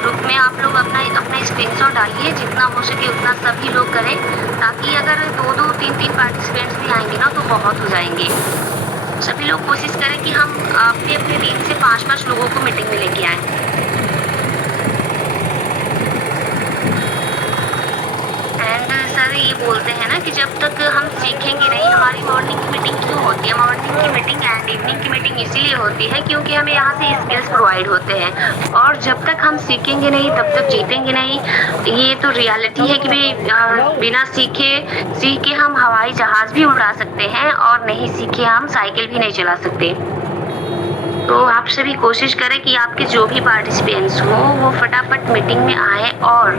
Group में आप लोग अपना स्क्रीनशॉट डालिए, जितना हो सके उतना सभी लोग करें, ताकि अगर 2-2, 3-3 पार्टिसिपेंट्स भी आएंगे ना तो बहुत हो जाएंगे। सभी लोग कोशिश करें कि हम अपने अपने टीम से 5-5 लोगों को मीटिंग में लेके आएँ। सर ये बोलते हैं ना कि जब तक हम सीखेंगे नहीं, हमारी मॉर्निंग की मीटिंग क्यों होती है? मॉर्निंग की मीटिंग एंड इवनिंग की मीटिंग इसीलिए होती है क्योंकि हमें यहाँ से स्किल्स प्रोवाइड होते हैं, और जब तक हम सीखेंगे नहीं तब तक जीतेंगे नहीं। ये तो रियलिटी है कि बिना सीख के हम हवाई जहाज़ भी उड़ा सकते हैं, और नहीं सीखे हम साइकिल भी नहीं चला सकते। तो आप सभी कोशिश करें कि आपके जो भी पार्टिसिपेंट्स हों वो फटाफट मीटिंग में आए, और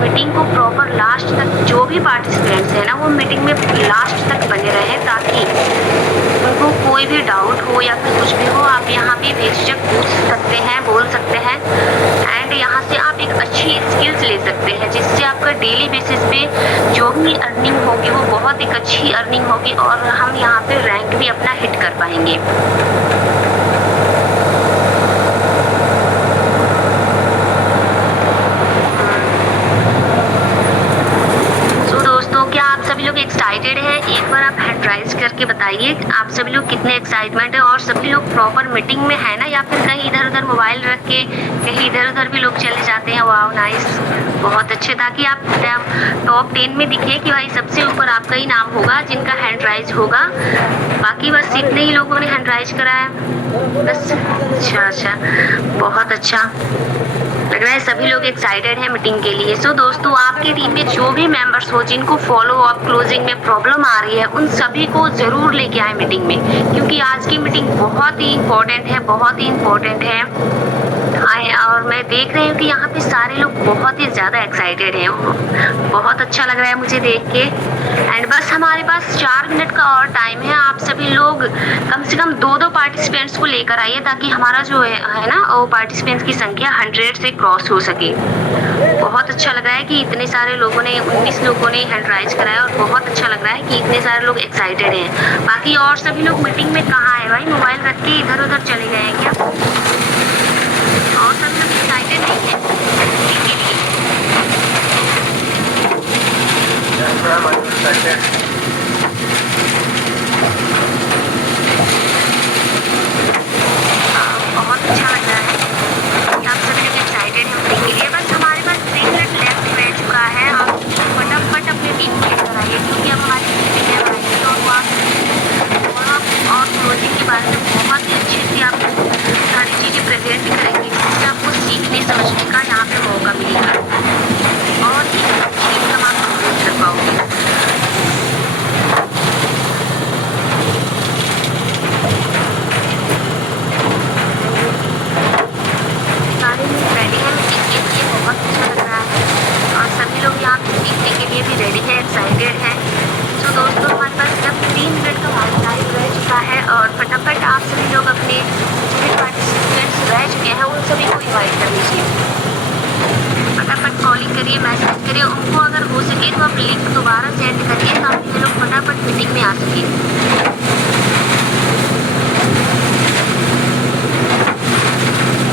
मीटिंग को प्रॉपर लास्ट तक, जो भी पार्टिसिपेंट्स हैं ना वो मीटिंग में लास्ट तक बने रहें, ताकि उनको कोई भी डाउट हो या फिर कुछ भी हो, आप यहाँ पे बेझिझक पूछ सकते हैं, बोल सकते हैं, एंड यहाँ से आप एक अच्छी स्किल्स ले सकते हैं, जिससे आपका डेली बेसिस पे जो भी अर्निंग होगी वो बहुत एक अच्छी अर्निंग होगी, और हम यहाँ पे रैंक भी अपना हिट कर पाएंगे। एक्साइटेड है? एक बार आप हैंड राइज करके बताइए आप सभी लोग कितने एक्साइटमेंट है, और सभी लोग प्रॉपर मीटिंग में है ना, या फिर कहीं इधर उधर मोबाइल रख के कहीं इधर उधर भी लोग चले जाते हैं। वाह नाइस, बहुत अच्छे, ताकि आप टॉप 10 में दिखे कि भाई सबसे ऊपर आपका ही नाम होगा जिनका हैंड राइज होगा। बाकी बस इतने ही लोगों ने हैंड राइज करा है बस। अच्छा, बहुत अच्छा लग रहा है, सभी लोग एक्साइटेड हैं मीटिंग के लिए। सो दोस्तों, आपकी टीम में जो भी मेंबर्स हो जिनको फॉलो अप क्लोजिंग में प्रॉब्लम आ रही है, उन सभी को ज़रूर लेके आए मीटिंग में, क्योंकि आज की मीटिंग बहुत ही इम्पोर्टेंट है, बहुत ही इम्पोर्टेंट है। और मैं देख रही हूँ कि यहाँ पे सारे लोग बहुत ही ज़्यादा एक्साइटेड हैं, बहुत अच्छा लग रहा है मुझे देख के। एंड बस हमारे पास 4 मिनट का और टाइम है, आप सभी लोग कम से कम 2-2 पार्टिसिपेंट्स को लेकर आइए, ताकि हमारा जो है ना वो पार्टिसिपेंट्स की संख्या 100 से क्रॉस हो सके। बहुत अच्छा लग रहा है कि इतने सारे लोगों ने, 19 लोगों ने हैंड राइज कराया, और बहुत अच्छा लग रहा है कि इतने सारे लोग एक्साइटेड हैं। बाकी और सभी लोग मीटिंग में कहाँ है भाई? मोबाइल रख के इधर उधर चले गए हैं क्या? और सब लोग एक्साइटेड नहीं है बहुत अच्छा लग रहा है कि आप सभी लोग एक्साइटेड हैं मीटिंग के लिए। बस हमारे पास 3 मिनट लेफ्ट रह चुका है, आप फटाफट अपने टीम को लेकर आइए, क्योंकि अब हमारी मीटिंग है भाई। और क्लोजिंग के बारे में बहुत ही अच्छे से आप सारी चीज़ें प्रेजेंट करेंगे, जिससे आपको सीखने समझने का यहाँ पे मौका मिलेगा, और एक अच्छी इनकम आप क्रिएट कर पाओगे। सारे लोग रेडी हैं मीटिंग के लिए, बहुत अच्छा लग रहा है, और सभी लोग यहाँ पे सीखने के लिए भी रेडी है, एक्साइटेड है। तो दोस्तों, हमारे पास जब 3 मिनट का टाइम रह चुका है, और फटाफट आप सभी लोग अपने जो भी पार्टिसिपेंट्स रह चुके हैं उन सभी को इन्वाइट कर लीजिए। फटाफट कॉलिंग करिए, मैसेज करिए उनको, अगर हो सके तो आप लिंक दोबारा सेंड करिए, ताकि ये लोग फटाफट मीटिंग में आ सकें।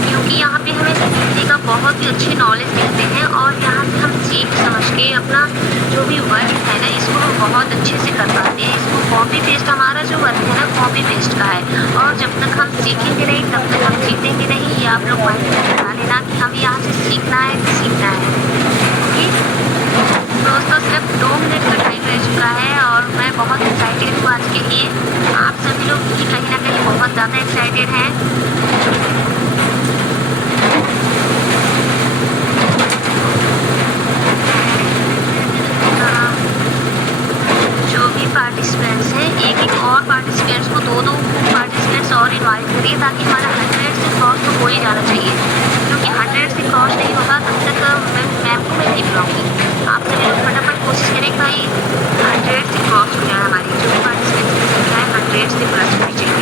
क्योंकि यहाँ पे हमें सीखने का बहुत ही अच्छे नॉलेज मिलते हैं, और यहाँ से हम सीख समझ के अपना जो भी वर्क है ना, इसको हम बहुत अच्छे से कर पाते हैं। इसको कॉपी पेस्ट, हमारा जो वर्क है ना कॉपी पेस्ट का है, और जब तक हम सीखेंगे नहीं तब तक हम जीतेंगे नहीं। ये आप लोग माइंड में बना लेना कि हमें यहाँ से सीखना है, सीखना है। ओके दोस्तों, सिर्फ 2 मिनट का टाइम रह चुका है, और मैं बहुत एक्साइटेड हूँ आज के लिए। आप सभी लोग भी कहीं ना कहीं बहुत ज़्यादा एक्साइटेड हैं। जो भी पार्टिसिपेंट्स हैं, एक और पार्टिसिपेंट्स को 2-2 पार्टिसिपेंट्स और इनवाइट करिए, ताकि हमारा 100 से क्रॉस तो हो ही जाना चाहिए, क्योंकि 100 से क्रॉस नहीं होगा तब तक मैम को मैं नहीं बुलाऊँगी। आप सभी लोग फटाफट कोशिश करें भाई 100 से क्रॉस हो जाए, हमारी जो भी पार्टिसिपेंट्स की संख्या है 100 से प्लस होनी चाहिए।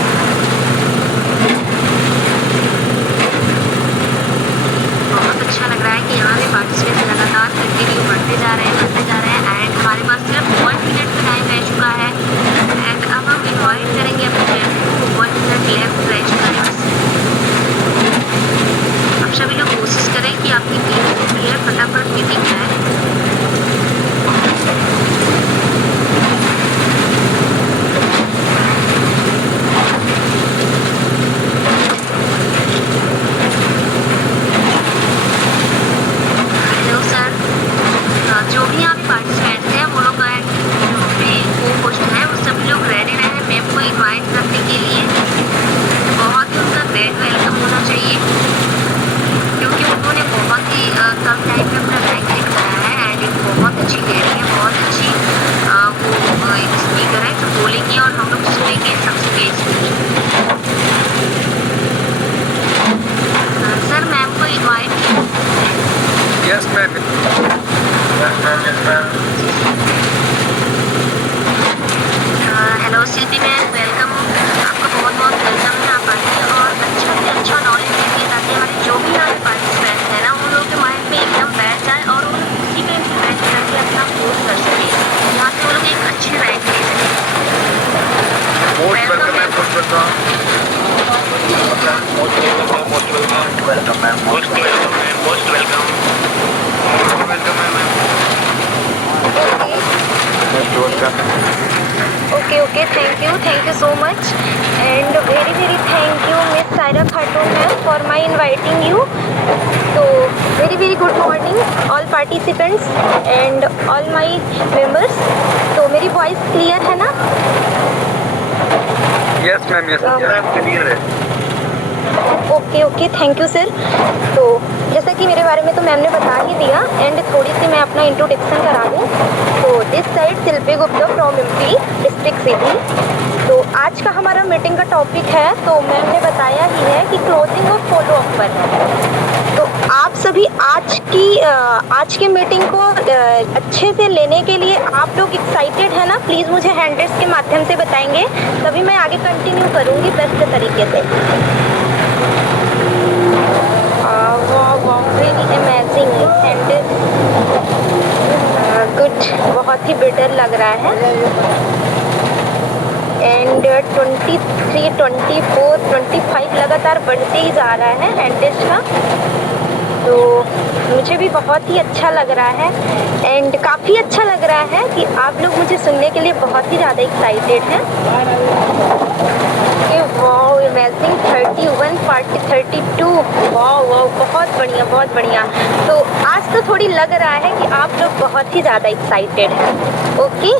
you so much and very thank you Miss Saira Khatun ma'am for my inviting you. So very good morning all participants and all my members. तो मेरी वॉइस क्लियर है ना? यस मैम, यस क्लियर है। Okay thank you sir. तो जैसा कि मेरे बारे में तो मैम ने बता ही दिया एंड थोड़ी सी मैं अपना इंट्रोडक्शन करा दूँ। तो this side Shilpi Gupta from MP district city. तो आज का हमारा मीटिंग का टॉपिक है, तो मैम ने बताया ही है कि क्लोजिंग और फॉलो अप पर है। तो आप सभी आज की मीटिंग को अच्छे से लेने के लिए आप लोग एक्साइटेड है ना? प्लीज़ मुझे हैंड रेज़ के माध्यम से बताएंगे, तभी मैं आगे कंटिन्यू करूँगी बेस्ट तरीके से। वेरी अमेजिंग एंड गुड, बहुत ही बेटर लग रहा है। एंड 23, 24, 25 लगातार बढ़ते ही जा रहा है हैंड टेस्ट का। तो मुझे भी बहुत ही अच्छा लग रहा है एंड काफ़ी अच्छा लग रहा है कि आप लोग मुझे सुनने के लिए बहुत ही ज़्यादा एक्साइटेड हैं। वाओ अमेजिंग, 31 पार्टी 32, वाओ बहुत बढ़िया। तो आज तो थोड़ी लग रहा है कि आप लोग बहुत ही ज़्यादा एक्साइटेड हैं। ओके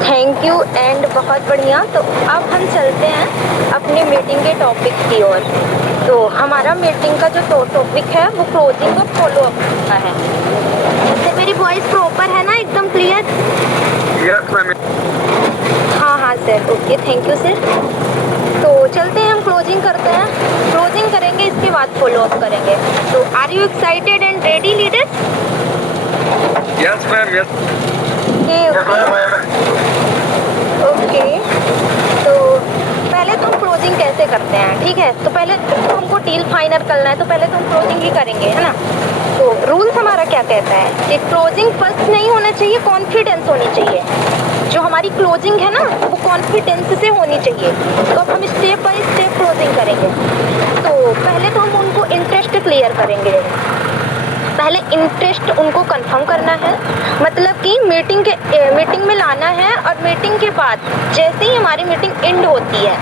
थैंक यू एंड बहुत बढ़िया। तो अब हम चलते हैं अपनी मीटिंग के टॉपिक की ओर। तो हमारा मीटिंग का जो टॉपिक है वो क्लोजिंग और फॉलो अप का है। जैसे मेरी वॉइस प्रॉपर है ना, एकदम क्लियर? Yes ma'am. हाँ sir, okay thank you sir. तो चलते हैं, हम क्लोजिंग करते हैं। क्लोजिंग करेंगे, इसके बाद फॉलो अप करेंगे। तो are you excited and ready leader? Yes ma'am, yes. Okay तो पहले तो हम क्लोजिंग कैसे करते हैं, ठीक है? तो पहले तो हमको डील फाइनल करना है, तो पहले तो हम क्लोजिंग ही करेंगे, है ना? तो रूल्स हमारा क्या कहता है कि क्लोजिंग फर्स्ट नहीं होना चाहिए, कॉन्फिडेंस होनी चाहिए। जो हमारी क्लोजिंग है ना वो कॉन्फिडेंस से होनी चाहिए। तो अब हम स्टेप बाय स्टेप क्लोजिंग करेंगे। तो पहले तो हम उनको इंटरेस्ट क्लियर करेंगे। पहले इंटरेस्ट उनको कंफर्म करना है, मतलब कि मीटिंग में लाना है। और मीटिंग के बाद जैसे ही हमारी मीटिंग एंड होती है,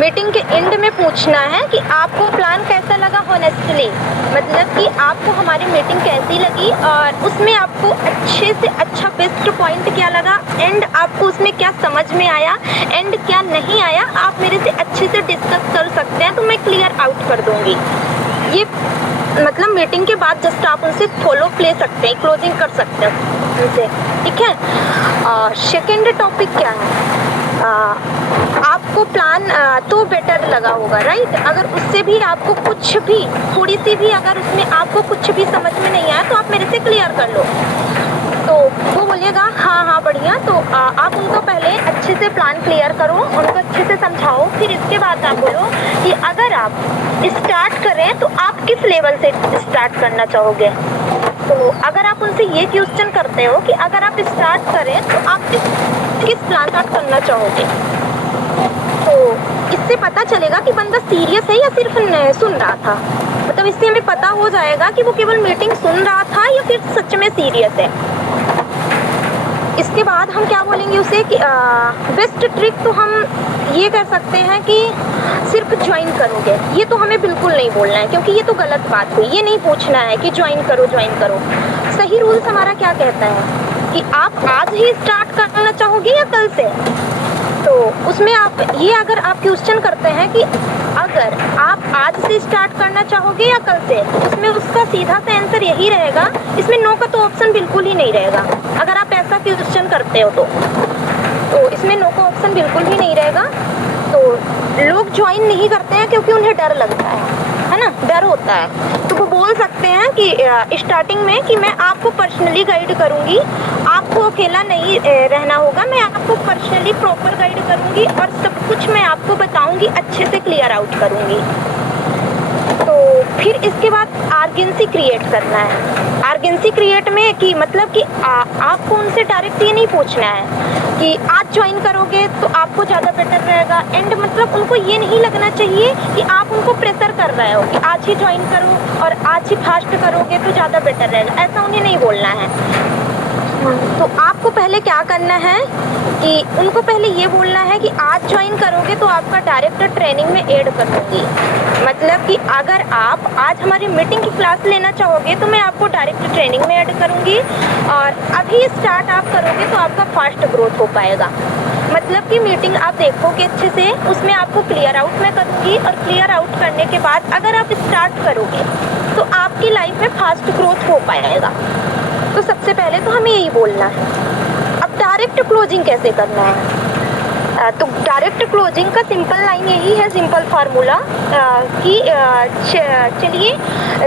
मीटिंग के एंड में पूछना है कि आपको प्लान कैसा लगा होनेस्टली, मतलब कि आपको हमारी मीटिंग कैसी लगी और उसमें आपको अच्छे से अच्छा बेस्ट पॉइंट क्या लगा एंड आपको उसमें क्या समझ में आया एंड क्या नहीं आया, आप मेरे से अच्छे से डिस्कस कर सकते हैं, तो मैं क्लियर आउट कर दूँगी। ये मतलब मीटिंग के बाद जस्ट आप उनसे फॉलो अप ले सकते हैं, क्लोजिंग कर सकते हैं उनसे, ठीक है? सेकेंड टॉपिक क्या है? आपको प्लान तो बेटर लगा होगा, राइट? अगर उससे भी आपको कुछ भी थोड़ी सी भी अगर उसमें आपको कुछ भी समझ में नहीं आया तो आप मेरे से क्लियर कर लो। तो वो बोलिएगा हाँ बढ़िया। तो आप उनको पहले अच्छे से प्लान क्लियर करो, उनको अच्छे से समझाओ, फिर इसके बाद आप बोलो कि अगर आप स्टार्ट करें तो आप किस लेवल से स्टार्ट करना चाहोगे। तो अगर आप उनसे ये क्वेश्चन करते हो कि अगर आप स्टार्ट करें तो आप किस प्लान स्टार्ट करना चाहोगे, तो इससे पता चलेगा कि बंदा सीरियस है या सिर्फ सुन रहा था। मतलब इससे हमें पता हो जाएगा कि वो केवल मीटिंग सुन रहा था या फिर सच में सीरियस है। इसके बाद हम क्या बोलेंगे उसे कि बेस्ट ट्रिक तो हम ये कर सकते हैं कि सिर्फ ज्वाइन करोगे, ये तो हमें बिल्कुल नहीं बोलना है, क्योंकि ये तो गलत बात हुई। ये नहीं पूछना है कि ज्वाइन करो। सही रूल्स हमारा क्या कहता है कि आप आज ही स्टार्ट करना चाहोगे या कल से। तो उसमें आप ये अगर आप क्वेश्चन करते हैं कि अगर आप आज से स्टार्ट करना चाहोगे या कल से, उसमें उसका सीधा सा आंसर यही रहेगा, इसमें नो का तो ऑप्शन बिल्कुल ही नहीं रहेगा। अगर आप ऐसा क्वेश्चन करते हो तो इसमें नो का ऑप्शन बिल्कुल भी नहीं रहेगा। तो लोग ज्वाइन नहीं करते हैं क्योंकि उन्हें डर लगता है ना, डर होता है। तो वो बोल सकते हैं कि स्टार्टिंग में कि मैं आपको पर्सनली गाइड करूँगी, आपको अकेला नहीं रहना होगा, मैं आपको पर्सनली प्रॉपर गाइड करूँगी और सब कुछ मैं आपको बताऊँगी, अच्छे से क्लियर आउट करूँगी। तो फिर इसके बाद आर्गेंसी क्रिएट करना है। आर्गेंसी क्रिएट में कि मतलब कि आपको उनसे डायरेक्ट ये नहीं पूछना है कि आज ज्वाइन करोगे तो आपको ज़्यादा बेटर रहेगा एंड मतलब उनको ये नहीं लगना चाहिए कि आप उनको प्रेशर कर रहे हो कि आज ही ज्वाइन करो और आज ही फास्ट करोगे तो ज़्यादा बेटर रहेगा, ऐसा उन्हें नहीं बोलना है। तो आपको पहले क्या करना है कि उनको पहले ये बोलना है कि आज ज्वाइन करोगे तो आपका डायरेक्ट ट्रेनिंग में ऐड कर दूँगी। मतलब कि अगर आप आज हमारी मीटिंग की क्लास लेना चाहोगे तो मैं आपको डायरेक्ट ट्रेनिंग में ऐड करूँगी, और अभी स्टार्ट आप करोगे तो आपका फास्ट ग्रोथ हो पाएगा। मतलब कि मीटिंग आप देखोगे अच्छे से, उसमें आपको क्लियर आउट मैं करूँगी, और क्लियर आउट करने के बाद अगर आप स्टार्ट करोगे तो आपकी लाइफ में फास्ट ग्रोथ हो पाएगा। तो सबसे पहले तो हमें यही बोलना है। अब डायरेक्ट क्लोजिंग कैसे करना है? तो डायरेक्ट क्लोजिंग का सिंपल लाइन यही है, सिंपल फार्मूला कि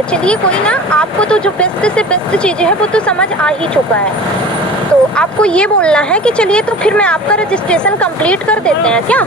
चलिए कोई ना, आपको तो जो बेस्ट से बेस्ट चीज़ें हैं वो तो समझ आ ही चुका है। तो आपको ये बोलना है कि चलिए तो फिर मैं आपका रजिस्ट्रेशन कंप्लीट कर देते हैं क्या?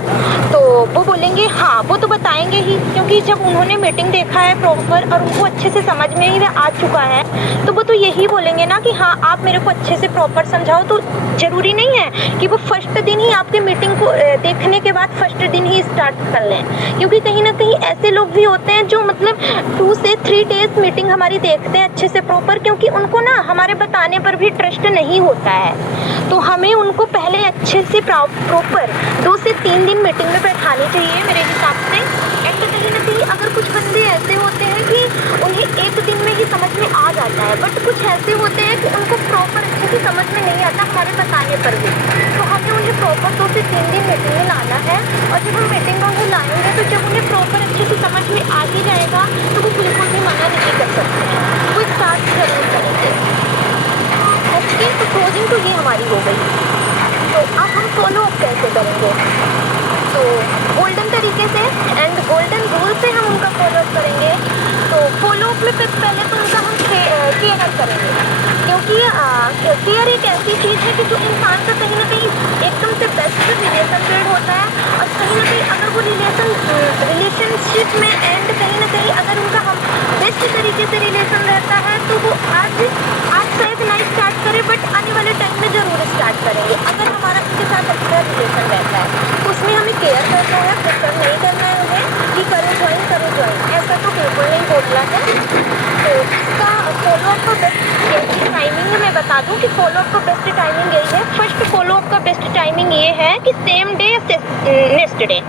तो वो बोलेंगे हाँ, वो तो बताएंगे ही, क्योंकि जब उन्होंने मीटिंग देखा है प्रॉपर और उनको अच्छे से समझ में ही आ चुका है, तो वो तो यही बोलेंगे ना कि हाँ आप मेरे को अच्छे से प्रॉपर समझाओ। तो ज़रूरी नहीं है कि वो फर्स्ट दिन ही आपके मीटिंग को देखने के बाद फर्स्ट दिन ही स्टार्ट कर लें, क्योंकि कहीं ना कहीं ऐसे लोग भी होते हैं जो मतलब 2 से 3 डेज मीटिंग हमारी देखते हैं अच्छे से प्रॉपर, क्योंकि उनको ना हमारे बताने पर भी ट्रस्ट नहीं होता है। तो हमें उनको पहले अच्छे से प्रॉपर 2 से 3 दिन मीटिंग में बैठानी चाहिए मेरे हिसाब से। एंड कहीं ना कहीं अगर कुछ बंदे ऐसे होते हैं कि उन्हें 1 दिन में ही समझ में आ जाता है, बट कुछ ऐसे होते हैं कि उनको प्रॉपर अच्छे से समझ में नहीं आता हमारे बताने पर भी। तो हमें उन्हें प्रॉपर 2 से 3 दिन मीटिंग में लाना है, और जब हम मीटिंग में उन्हें लाएंगे तो जब उन्हें प्रॉपर अच्छे से समझ में आ ही जाएगा तो वो बिल्कुल भी मना नहीं कर सकते हैं, वो स्टार्ट जरूर करेंगे। ओके, तो क्लोजिंग तो ये हमारी हो गई। तो अब हम फॉलो अप कैसे करेंगे? तो गोल्डन तरीके से एंड गोल्डन रूल से हम उनका फॉलो अप करेंगे। तो फॉलो अप में पहले तो उनका हम केयर करेंगे, क्योंकि केयर एक ऐसी चीज़ है कि जो इंसान का कहीं ना कहीं एकदम से बेस्ट रिलेशन बिल्ड होता है, और कहीं ना कहीं अगर वो रिलेशनशिप में एंड कहीं ना कहीं अगर उनका हम बेस्ट तरीके से रिलेशन रहता है तो वो आज शायद नहीं स्टार्ट करें, बट आने वाले टाइम में ज़रूर स्टार्ट करेंगे अगर हमारा उनके साथ अच्छा रिलेशन रहता है। तो उसमें हमें केयर करना है, प्रेशर नहीं करना है उन्हें कि करो ज्वाइन, ऐसा तो बिल्कुल नहीं बोलना है। तो इसका फॉलोअप का बेस्ट टाइमिंग मैं बता दूं कि फॉलोअप का बेस्ट टाइमिंग यही है। फर्स्ट फॉलोअप का बेस्ट टाइमिंग ये है कि सेम डे नेक्स्ट डे,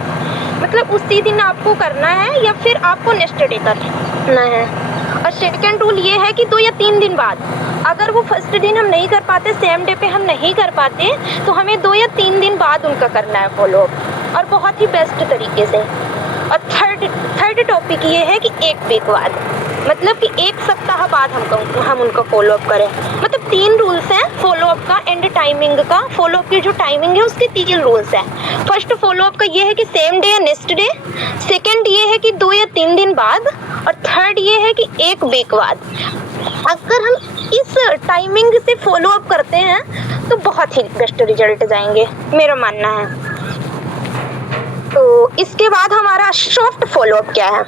मतलब उसी दिन आपको करना है या फिर आपको नेक्स्ट डे करना है। और सेकेंड रूल ये है कि 2 या 3 दिन बाद, अगर वो फर्स्ट दिन हम नहीं कर पाते, सेम डे पे हम नहीं कर पाते, तो हमें 2 या 3 दिन बाद उनका करना है फॉलोअप, और बहुत ही बेस्ट तरीके से। और थर्ड टॉपिक ये है कि 1 वीक बाद, मतलब कि 1 सप्ताह बाद हम उनका फॉलोअप करें। मतलब 3 रूल्स हैं फॉलोअप का एंड टाइमिंग का। फॉलोअप की जो टाइमिंग है उसके 3 रूल्स हैं। फर्स्ट फॉलोअप का ये है कि सेम डे या नेक्स्ट डे, सेकंड ये है कि 2 या 3 दिन बाद, और थर्ड ये है कि 1 वीक बाद। अगर हम इस टाइमिंग से फॉलोअप करते हैं तो बहुत ही बेस्ट रिजल्ट जाएंगे, मेरा मानना है। तो इसके बाद हमारा सॉफ्ट फॉलोअप क्या है?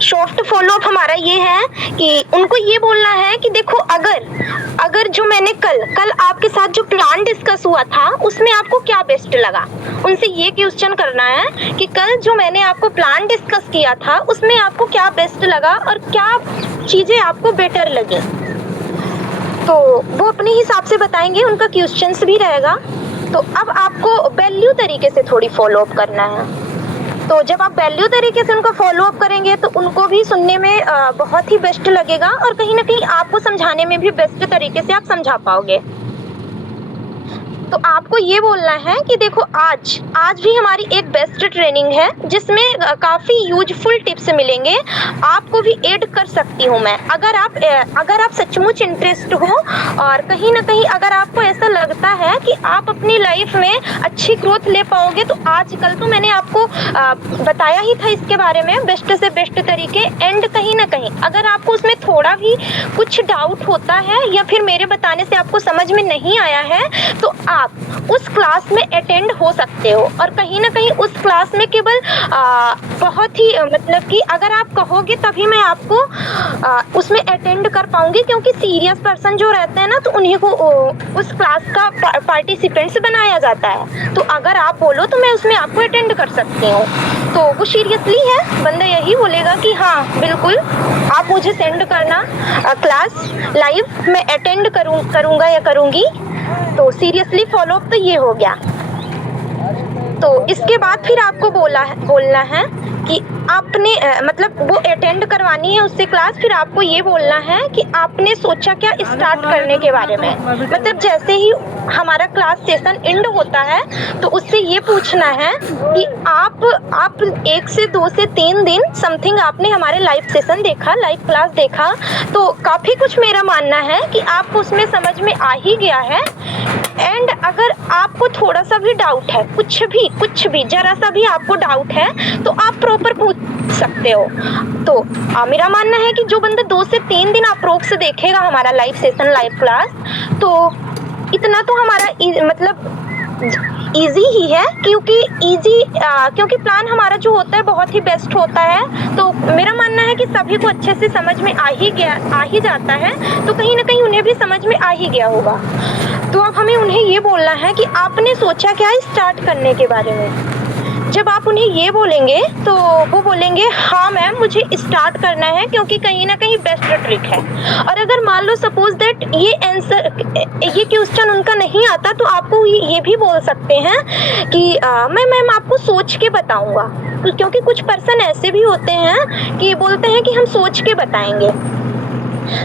सॉफ्ट फॉलोअप हमारा ये है कि उनको ये बोलना है कि देखो अगर जो मैंने कल आपके साथ जो प्लान डिस्कस हुआ था उसमें आपको क्या बेस्ट लगा, उनसे ये क्वेश्चन करना है कि कल जो मैंने आपको प्लान डिस्कस किया था उसमें आपको क्या बेस्ट लगा और क्या चीज़ें आपको बेटर लगी। तो वो अपने हिसाब से बताएंगे, उनका क्वेश्चंस भी रहेगा। तो अब आपको वैल्यू तरीके से थोड़ी फॉलो अप करना है। तो जब आप वैल्यू तरीके से उनका फॉलो अप करेंगे तो उनको भी सुनने में बहुत ही बेस्ट लगेगा, और कहीं ना कहीं आपको समझाने में भी बेस्ट तरीके से आप समझा पाओगे। तो आपको ये बोलना है कि देखो आज भी हमारी एक बेस्ट ट्रेनिंग है जिसमें काफ़ी यूजफुल टिप्स मिलेंगे, आपको भी ऐड कर सकती हूँ मैं। अगर आप सचमुच इंटरेस्ट हो और कहीं ना कहीं अगर आपको ऐसा लगता है कि आप अपनी लाइफ में अच्छी ग्रोथ ले पाओगे, तो आजकल तो मैंने आपको बताया ही था इसके बारे में बेस्ट से बेस्ट तरीके। एंड कहीं ना कहीं अगर आपको उसमें थोड़ा भी कुछ डाउट होता है या फिर मेरे बताने से आपको समझ में नहीं आया है, तो आप उस क्लास में अटेंड हो सकते हो। और कहीं ना कहीं उस क्लास में केवल बहुत ही मतलब कि अगर आप कहोगे तभी मैं आपको उसमें अटेंड कर पाऊंगी, क्योंकि सीरियस पर्सन जो रहते हैं ना तो उन्हीं को उस क्लास का पार्टिसिपेंट्स बनाया जाता है। तो अगर आप बोलो तो मैं उसमें आपको अटेंड कर सकती हूँ। तो वो सीरियसली है, बंदा यही बोलेगा कि हाँ बिल्कुल आप मुझे सेंड करना क्लास लाइव, मैं अटेंड करूँगा या करूँगी। तो सीरियसली फॉलो अप तो ये हो गया। तो इसके बाद फिर आपको बोलना है कि आपने मतलब वो अटेंड करवानी है उससे क्लास, फिर आपको ये बोलना है कि आपने सोचा क्या स्टार्ट करने के बारे में। मतलब जैसे ही हमारा क्लास सेशन एंड होता है तो उससे ये पूछना है कि आप 1 से 2 से 3 दिन समथिंग आपने हमारे लाइव सेशन देखा, लाइव क्लास देखा, तो काफ़ी कुछ मेरा मानना है कि आपको उसमें समझ में आ ही गया है। एंड अगर आपको थोड़ा सा भी डाउट है, कुछ भी जरा सा भी आपको डाउट है तो आप प्रॉपर पूछ सकते हो। तो मेरा मानना है कि जो बंदा 2 से 3 दिन अप्रोक्स देखेगा हमारा लाइव सेशन, लाइव क्लास, तो इतना तो हमारा मतलब इजी ही है, क्योंकि प्लान हमारा जो होता है बहुत ही बेस्ट होता है। तो मेरा मानना है कि सभी को अच्छे से समझ में आ ही जाता है, तो कहीं ना कहीं उन्हें भी समझ में आ ही गया होगा। तो अब हमें उन्हें ये बोलना है कि आपने सोचा क्या है स्टार्ट करने के बारे में। जब आप उन्हें ये बोलेंगे तो वो बोलेंगे हाँ मैम मुझे स्टार्ट करना है, क्योंकि कहीं ना कहीं बेस्ट ट्रिक है। और अगर मान लो सपोज दैट ये क्वेश्चन उनका नहीं आता, तो आपको ये भी बोल सकते हैं कि मैं मैम आपको सोच के बताऊंगा, क्योंकि कुछ पर्सन ऐसे भी होते हैं कि बोलते हैं कि हम सोच के बताएंगे।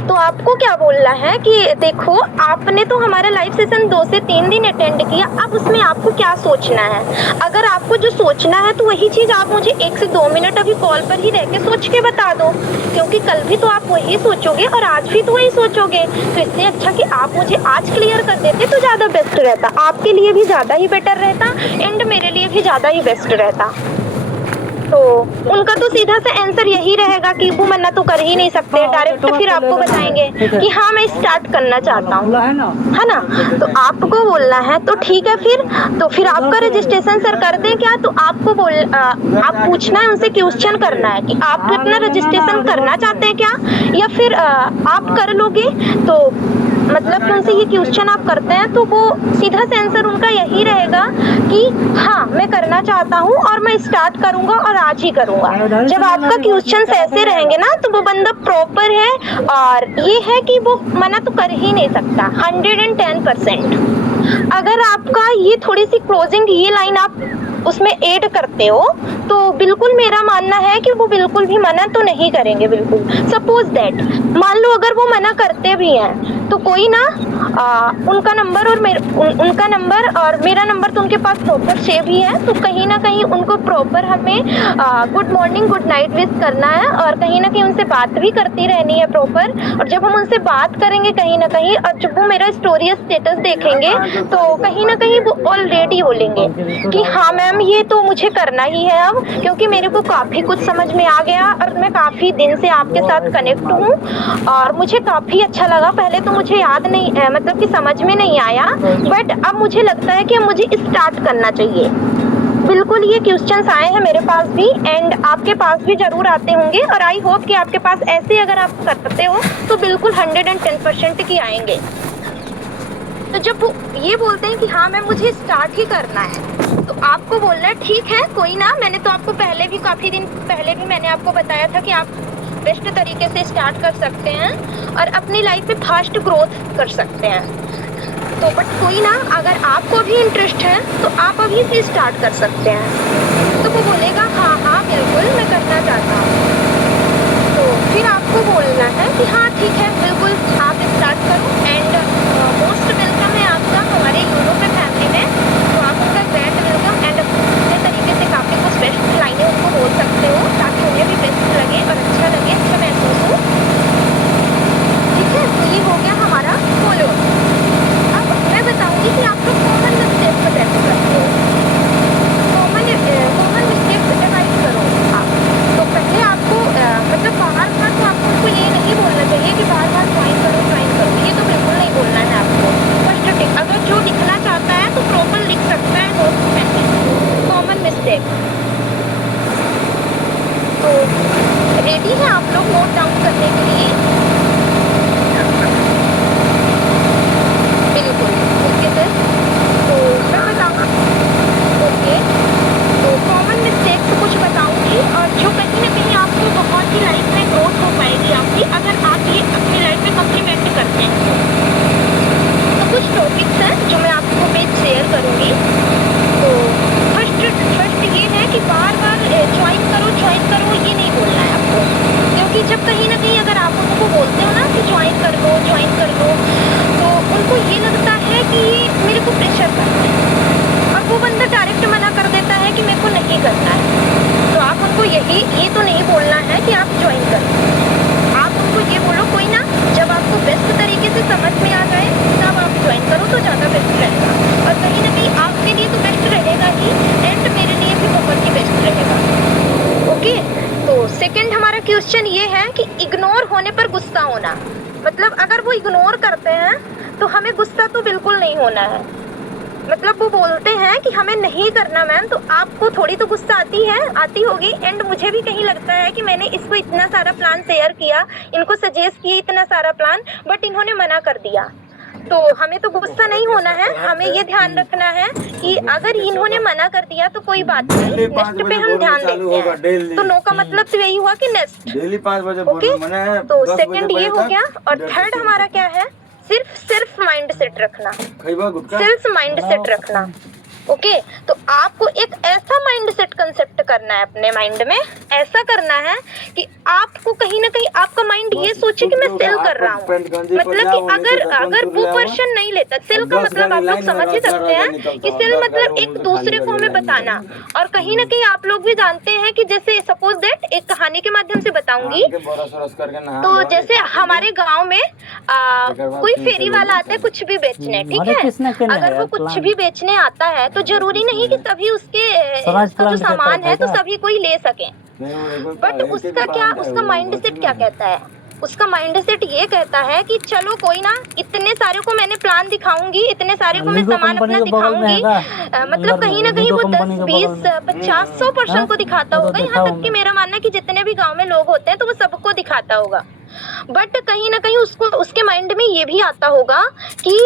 तो आपको क्या बोलना है कि देखो आपने तो हमारा लाइव सेशन 2 से 3 दिन अटेंड किया, अब उसमें आपको क्या सोचना है। अगर आपको जो सोचना है तो वही चीज़ आप मुझे 1 से 2 मिनट अभी कॉल पर ही रह के सोच के बता दो, क्योंकि कल भी तो आप वही सोचोगे और आज भी तो वही सोचोगे। तो इससे अच्छा कि आप मुझे आज क्लियर कर देते तो ज़्यादा बेस्ट रहता, आपके लिए भी ज़्यादा ही बेटर रहता एंड मेरे लिए भी ज़्यादा ही बेस्ट रहता। तो उनका तो सीधा सा आंसर यही रहेगा कि वो मना तो कर ही नहीं सकते, डायरेक्ट फिर आपको बताएंगे कि हाँ मैं स्टार्ट करना चाहता हूँ, है ना। तो आपको बोलना है तो ठीक है, फिर आपका रजिस्ट्रेशन सर कर दें क्या। तो आपको आप पूछना है उनसे, क्वेश्चन करना है कि आप अपना रजिस्ट्रेशन करना चाहते हैं क्या, या फिर आप कर लोगे। तो मतलब उनसे ये क्वेश्चन आप करते हैं तो वो सीधा से आंसर उनका यही रहेगा कि हाँ मैं करना चाहता हूँ और मैं स्टार्ट करूँगा और आज ही करूँगा। जब आपका क्वेश्चन ऐसे रहेंगे ना तो वो बंदा प्रॉपर है, और ये है कि वो मना तो कर ही नहीं सकता 110%। अगर आपका ये थोड़ी सी क्लोजिंग ये लाइन आप उसमें ऐड करते हो तो बिल्कुल मेरा मानना है कि वो बिल्कुल भी मना तो नहीं करेंगे बिल्कुल। सपोज दैट मान लो अगर वो मना करते भी हैं तो कोई ना उनका नंबर और मेरा नंबर तो उनके पास प्रॉपर सेव ही है, तो कहीं ना कहीं उनको प्रॉपर हमें good morning good night wish करना है और कहीं ना कहीं उनसे बात भी करती रहनी है प्रॉपर। और जब हम उनसे बात करेंगे कहीं ना कहीं, और जब वो मेरा स्टोरी स्टेटस देखेंगे तो कहीं ना कहीं वो ऑलरेडी बोलेंगे कि हाँ मैम ये तो मुझे करना ही है अब, क्योंकि मेरे को काफ़ी कुछ समझ में आ गया और मैं काफ़ी दिन से आपके साथ कनेक्ट हूँ और मुझे काफ़ी अच्छा लगा। पहले तो मुझे याद नहीं मतलब कि समझ में नहीं आया, बट अब मुझे लगता है कि मुझे स्टार्ट करना चाहिए। बिल्कुल ये क्वेश्चंस आए हैं मेरे पास भी एंड आपके पास भी ज़रूर आते होंगे, और आई होप कि आपके पास ऐसे अगर आप करते हो तो बिल्कुल 110% की आएंगे। तो जब वो ये बोलते हैं कि हाँ मैम मुझे स्टार्ट ही करना है, तो आपको बोलना है ठीक है कोई ना, मैंने तो आपको पहले भी काफ़ी दिन पहले भी मैंने आपको बताया था कि आप बेस्ट तरीके से स्टार्ट कर सकते हैं और अपनी लाइफ में फास्ट ग्रोथ कर सकते हैं। तो बट कोई ना, अगर आपको भी इंटरेस्ट है तो आप अभी से स्टार्ट कर सकते हैं। तो वो बोलेगा हाँ हाँ बिल्कुल मैं करना चाहता हूँ। तो फिर आपको बोलना है कि हाँ ठीक है बिल्कुल आप स्टार्ट करो एंड मोस्ट वेलकम है आपका हमारे यूनो पे फैमिली में। तो आप उनका ग्रैंड वेलकम एंड अपने तरीके से काफ़ी कुछ बेस्ट लाइनें उनको बोल सकते हो ताकि उन्हें भी बेस्ट लगे और अच्छा लगे, अच्छा महसूस हो। ठीक है, तो ये हो गया हमारा फॉलो। अब मैं बताऊँगी कि आप लोग कॉमन मिस्टेक को कैसे करते हो। कॉमन मिस्टेक डिवाइड करो आप। तो पहले आपको मतलब बार बार तो आपको ये नहीं बोलना चाहिए कि बार बार ज्वाइन करो, ये तो बिल्कुल नहीं बोलना है आपको। फर्स्ट टिप, अगर जो लिखना चाहता है तो प्रॉपर लिख सकता है नोट्स में कॉमन मिस्टेक। तो रेडी हैं आप लोग नोट डाउन करने के लिए? बिल्कुल ओके सर। तो मैं बताऊँ ओके, तो कॉमन मिस्टेक तो कुछ बताऊँगी और जो कहीं ना कहीं आपको बहुत ही लाइफ में ग्रोथ हो पाएगी आपकी अगर आप ये अपनी लाइफ में कम्प्लीमेंट करते हैं। तो कुछ टॉपिक्स हैं जो मैं जब कहीं ना कहीं अगर आप उनको बोलते हो ना कि ज्वाइन कर लो तो उनको ये लगता है कि ये मेरे को प्रेशर कर रहा है और वो बंदा डायरेक्ट मना कर देता है कि मेरे को नहीं करना है। तो आप उनको ये तो नहीं बोलना है कि आप ज्वाइन करो, आप उनको ये बोलो कोई ना, जब आपको बेस्ट तरीके से समझ में आ जाए तब आप ज्वाइन करो तो ज़्यादा बेस्ट रहेगा। और कहीं ना कहीं आपके लिए तो बेस्ट रहेगा ही एंड मेरे लिए भी बहुत ही बेस्ट रहेगा। ओके, तो सेकंड हमारा क्वेश्चन ये है कि इग्नोर होने पर गुस्सा होना। मतलब अगर वो इग्नोर करते हैं तो हमें गुस्सा तो बिल्कुल नहीं होना है। मतलब वो बोलते हैं कि हमें नहीं करना मैम, तो आपको थोड़ी तो गुस्सा आती होगी। एंड मुझे भी कहीं लगता है कि मैंने इसको इतना सारा प्लान शेयर किया, इनको सजेस्ट किया इतना सारा प्लान, बट इन्होंने मना कर दिया। तो हमें तो गुस्सा नहीं होना है, हमें ये ध्यान रखना है कि अगर इन्होंने मना कर दिया तो कोई बात नहीं, नेक्स्ट पे हम ध्यान देते हैं। तो नो का मतलब तो यही हुआ कि नेक्स्ट डेली 5 बजे ओके। तो सेकंड ये हो गया और थर्ड हमारा क्या है, सिर्फ माइंड सेट रखना, सिर्फ माइंड सेट रखना। ओके, तो आपको एक ऐसा माइंड सेट कंसेप्ट करना है अपने माइंड में, ऐसा करना है कि आपको कहीं ना कहीं आपका माइंड ये सोचे कि मैं सेल कर रहा हूँ। मतलब कि अगर वो पर्सन नहीं लेता, सेल का मतलब आप लोग समझ ही सकते हैं कि सेल मतलब एक दूसरे को हमें बताना। और कहीं ना कहीं आप लोग भी जानते हैं कि जैसे सपोज दैट एक कहानी के माध्यम से बताऊंगी, तो जैसे हमारे गाँव में कोई फेरी वाला आता है कुछ भी बेचने, ठीक है, अगर वो कुछ भी बेचने आता है तो जरूरी नहीं कि सभी उसका जो सामान है तो सभी कोई ले सके, बट उसका माइंड सेट क्या कहता है, उसका माइंड सेट ये कहता है कि चलो कोई ना, इतने सारे को मैंने प्लान दिखाऊंगी, इतने सारे को मैं सामान अपना दिखाऊंगी। मतलब कहीं ना कहीं वो 10, 20, 50, 100% को दिखाता होगा। यहाँ तक कि मेरा मानना है कि जितने भी गांव में लोग होते हैं तो वो सबको दिखाता होगा, बट कहीं ना कहीं उसके माइंड में ये भी आता होगा कि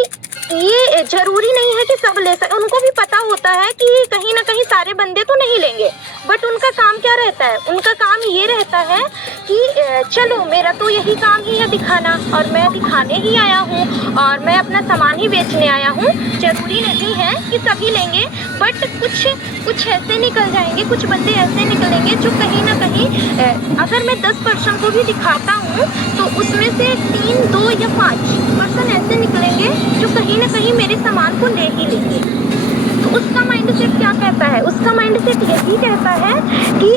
ये जरूरी नहीं है कि सब ले सके। उनको भी पता होता है कि कहीं ना कहीं सारे बंदे तो नहीं लेंगे, बट उनका काम क्या रहता है, उनका काम ये रहता है कि चलो मेरा तो यही काम ही है दिखाना, और मैं दिखाने ही आया हूँ और मैं अपना सामान ही बेचने आया हूँ। जरूरी नहीं है कि सभी लेंगे, बट कुछ ऐसे निकल जाएंगे, कुछ बंदे ऐसे निकलेंगे जो कहीं ना कहीं अगर मैं 10% को भी दिखाता हूँ तो उसमें से 3, 2 या 5% ऐसे निकलेंगे जो कहीं ना कहीं मेरे सामान को ले ही लेंगे। तो उसका माइंडसेट क्या कहता है, उसका माइंडसेट यही कहता है कि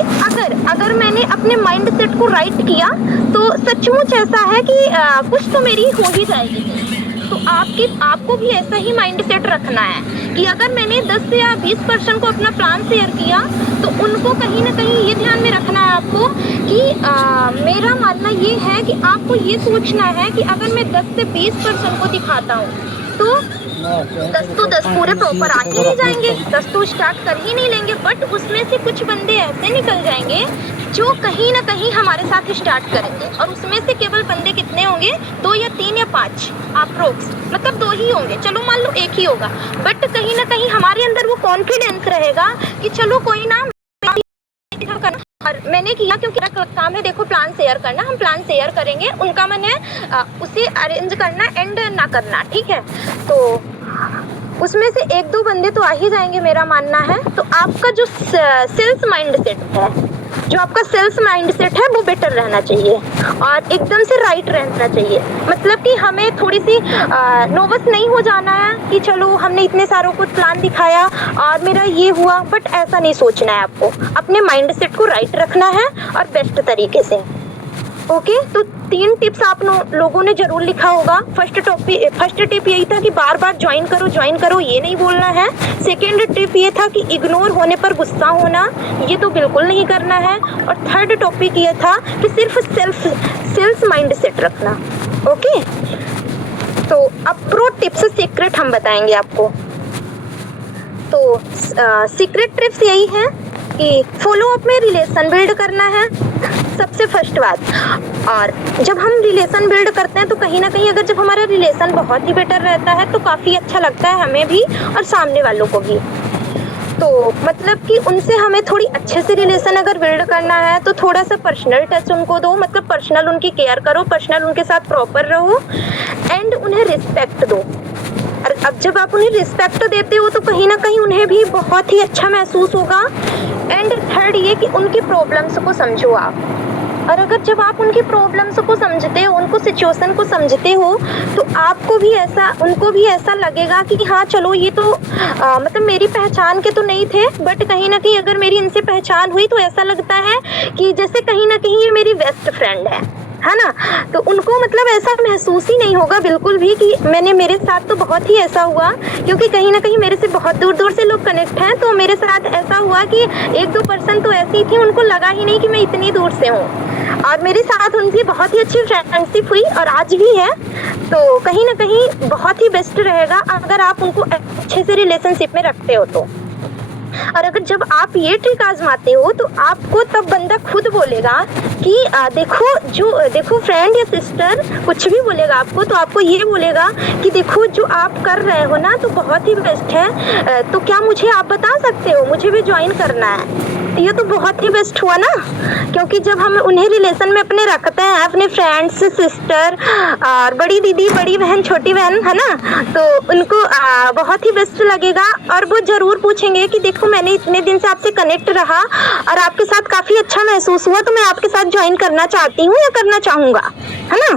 अगर मैंने अपने माइंडसेट को राइट किया तो सचमुच ऐसा है कि कुछ तो मेरी हो ही जाएगी। तो आपको भी ऐसा ही माइंडसेट रखना है कि अगर मैंने 10 या 20% को अपना प्लान शेयर किया तो उनको कहीं ना कहीं ये ध्यान में रखना है आपको कि मेरा मानना ये है कि आपको ये सोचना है कि अगर मैं 10 से 20% को दिखाता हूँ तो 10 पूरे प्रॉपर आ ही नहीं जाएंगे, 10 तो स्टार्ट कर ही नहीं लेंगे, बट उसमें से कुछ बंदे ऐसे निकल जाएंगे जो कहीं ना कहीं हमारे साथ स्टार्ट करेंगे। और उसमें से केवल बंदे कितने होंगे, 2 या 3 या 5 अप्रोक्स, मतलब 2 ही होंगे, चलो मान लो 1 ही होगा, बट कहीं ना कहीं हमारे अंदर वो कॉन्फिडेंस रहेगा कि चलो कोई ना, और मैंने किया क्योंकि मेरा काम है देखो प्लान शेयर करना, हम प्लान शेयर करेंगे, उनका मन है उसे अरेंज करना एंड ना करना, ठीक है। तो उसमें से 1-2 बंदे तो आ ही जाएंगे मेरा मानना है। तो आपका जो सेल्स माइंडसेट है, जो आपका सेल्स माइंडसेट है वो बेटर रहना चाहिए और एकदम से राइट रहना चाहिए। मतलब कि हमें थोड़ी सी नर्वस नहीं हो जाना है कि चलो हमने इतने सारों को प्लान दिखाया और मेरा ये हुआ, बट ऐसा नहीं सोचना है आपको। अपने माइंडसेट को राइट रखना है और बेस्ट तरीके से। ओके, तो 3 टिप्स आप लोगों ने जरूर लिखा होगा। फर्स्ट टिप यही था कि बार बार ज्वाइन करो, ये नहीं बोलना है। सेकेंड टिप ये था कि इग्नोर होने पर गुस्सा होना, ये तो बिल्कुल नहीं करना है। और थर्ड टॉपिक ये था कि सिर्फ सेल्स माइंड सेट रखना। ओके, तो अब प्रो टिप्स सीक्रेट हम बताएंगे आपको। तो सीक्रेट टिप्स यही है कि फॉलो अप में रिलेशन बिल्ड करना है, सबसे फर्स्ट बात। और जब हम रिलेशन बिल्ड करते हैं तो कहीं ना कहीं अगर जब हमारा रिलेशन बहुत ही बेटर रहता है तो काफ़ी अच्छा लगता है हमें भी और सामने वालों को भी। तो मतलब कि उनसे हमें थोड़ी अच्छे से रिलेशन अगर बिल्ड करना है तो थोड़ा सा पर्सनल टच उनको दो, मतलब पर्सनल उनकी केयर करो, पर्सनल उनके साथ प्रॉपर रहो एंड उन्हें रिस्पेक्ट दो। और अब जब आप उन्हें रिस्पेक्ट देते हो तो कहीं ना कहीं उन्हें भी बहुत ही अच्छा महसूस होगा। एंड थर्ड ये कि उनकी प्रॉब्लम्स को समझो आप, और अगर जब आप उनकी प्रॉब्लम्स को समझते हो, उनको सिचुएशन को समझते हो, तो आपको भी ऐसा, उनको भी ऐसा लगेगा कि हाँ चलो ये तो मतलब मेरी पहचान के तो नहीं थे, बट कहीं ना कहीं अगर मेरी इनसे पहचान हुई तो ऐसा लगता है कि जैसे कहीं ना कहीं ये मेरी बेस्ट फ्रेंड है ना। तो उनको मतलब ऐसा महसूस ही नहीं होगा बिल्कुल भी कि मेरे साथ तो बहुत ही ऐसा हुआ, क्योंकि कहीं ना कहीं मेरे से बहुत दूर दूर से लोग कनेक्ट हैं, तो मेरे साथ ऐसा हुआ कि 1-2 पर्सन तो ऐसी थी, उनको लगा ही नहीं कि मैं इतनी दूर से हूँ, और मेरे साथ उनकी बहुत ही अच्छी फ्रेंडशिप हुई और आज भी है। तो कहीं ना कहीं बहुत ही बेस्ट रहेगा अगर आप उनको अच्छे से रिलेशनशिप में रखते हो तो। और अगर जब आप ये ट्रिक आजमाते हो तो आपको तब बंदा खुद बोलेगा कि देखो फ्रेंड या सिस्टर कुछ भी बोलेगा आपको, तो आपको ये बोलेगा कि देखो जो आप कर रहे हो ना तो बहुत ही बेस्ट है, तो क्या मुझे आप बता सकते हो, मुझे भी ज्वाइन करना है। ये तो बहुत ही बेस्ट हुआ ना, क्योंकि जब हम उन्हें रिलेशन में अपने रखते हैं, अपने फ्रेंड्स, सिस्टर और बड़ी दीदी, बड़ी बहन, छोटी बहन, है ना, तो उनको बहुत ही बेस्ट लगेगा और वो ज़रूर पूछेंगे कि देखो मैंने इतने दिन से आपसे कनेक्ट रहा और आपके साथ काफ़ी अच्छा महसूस हुआ, तो मैं आपके साथ ज्वाइन करना चाहती हूँ या करना चाहूँगा, है ना।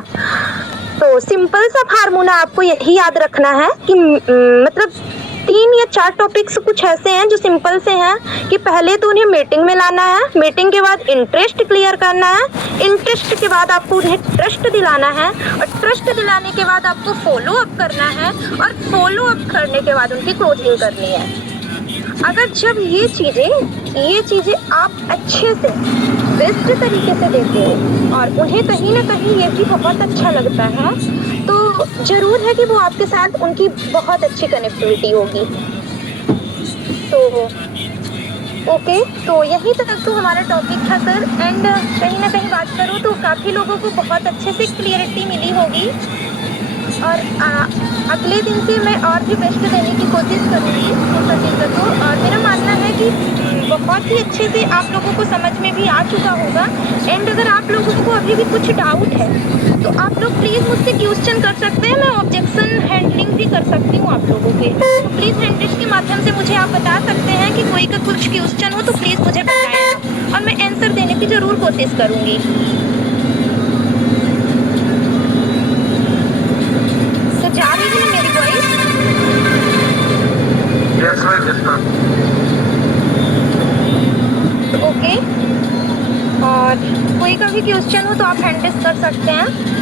तो सिंपल सा फार्मूला आपको यही याद रखना है कि मतलब 3 या 4 टॉपिक्स कुछ ऐसे हैं जो सिंपल से हैं कि पहले तो उन्हें मीटिंग में लाना है, मीटिंग के बाद इंटरेस्ट क्लियर करना है, इंटरेस्ट के बाद आपको उन्हें ट्रस्ट दिलाना है, और ट्रस्ट दिलाने के बाद आपको फॉलो अप करना है, और फॉलो अप करने के बाद उनकी क्लोजिंग करनी है। अगर जब ये चीज़ें आप अच्छे से बेस्ट तरीके से देते हो और उन्हें कहीं ना कहीं ये भी बहुत अच्छा लगता है, तो ज़रूर है कि वो आपके साथ उनकी बहुत अच्छी कनेक्टिविटी होगी। तो ओके, तो यही तक तो हमारा टॉपिक था सर। एंड कहीं ना कहीं बात करूँ तो काफ़ी लोगों को बहुत अच्छे से क्लियरिटी मिली होगी, और अगले दिन से मैं और भी बेस्ट देने की कोशिश करूँगी उस चीज़ों को। और मेरा मानना है कि बहुत ही अच्छे से आप लोगों को समझ में भी आ चुका होगा। एंड अगर आप लोगों को अभी भी कुछ डाउट है तो आप लोग प्लीज़ मुझसे क्वेश्चन कर सकते हैं, मैं ऑब्जेक्शन हैंडलिंग भी कर सकती हूँ आप लोगों के। तो प्लीज़ हैंडलिंग के माध्यम से मुझे आप बता सकते हैं कि कोई का कुछ क्वेश्चन हो तो प्लीज़ मुझे बताएं और मैं आंसर देने की ज़रूर कोशिश करूँगी। जा रही है ना मेरी voice? Yes ma'am, yes ma'am. Okay, और कोई का भी क्वेश्चन हो तो आप हैंडल कर सकते हैं।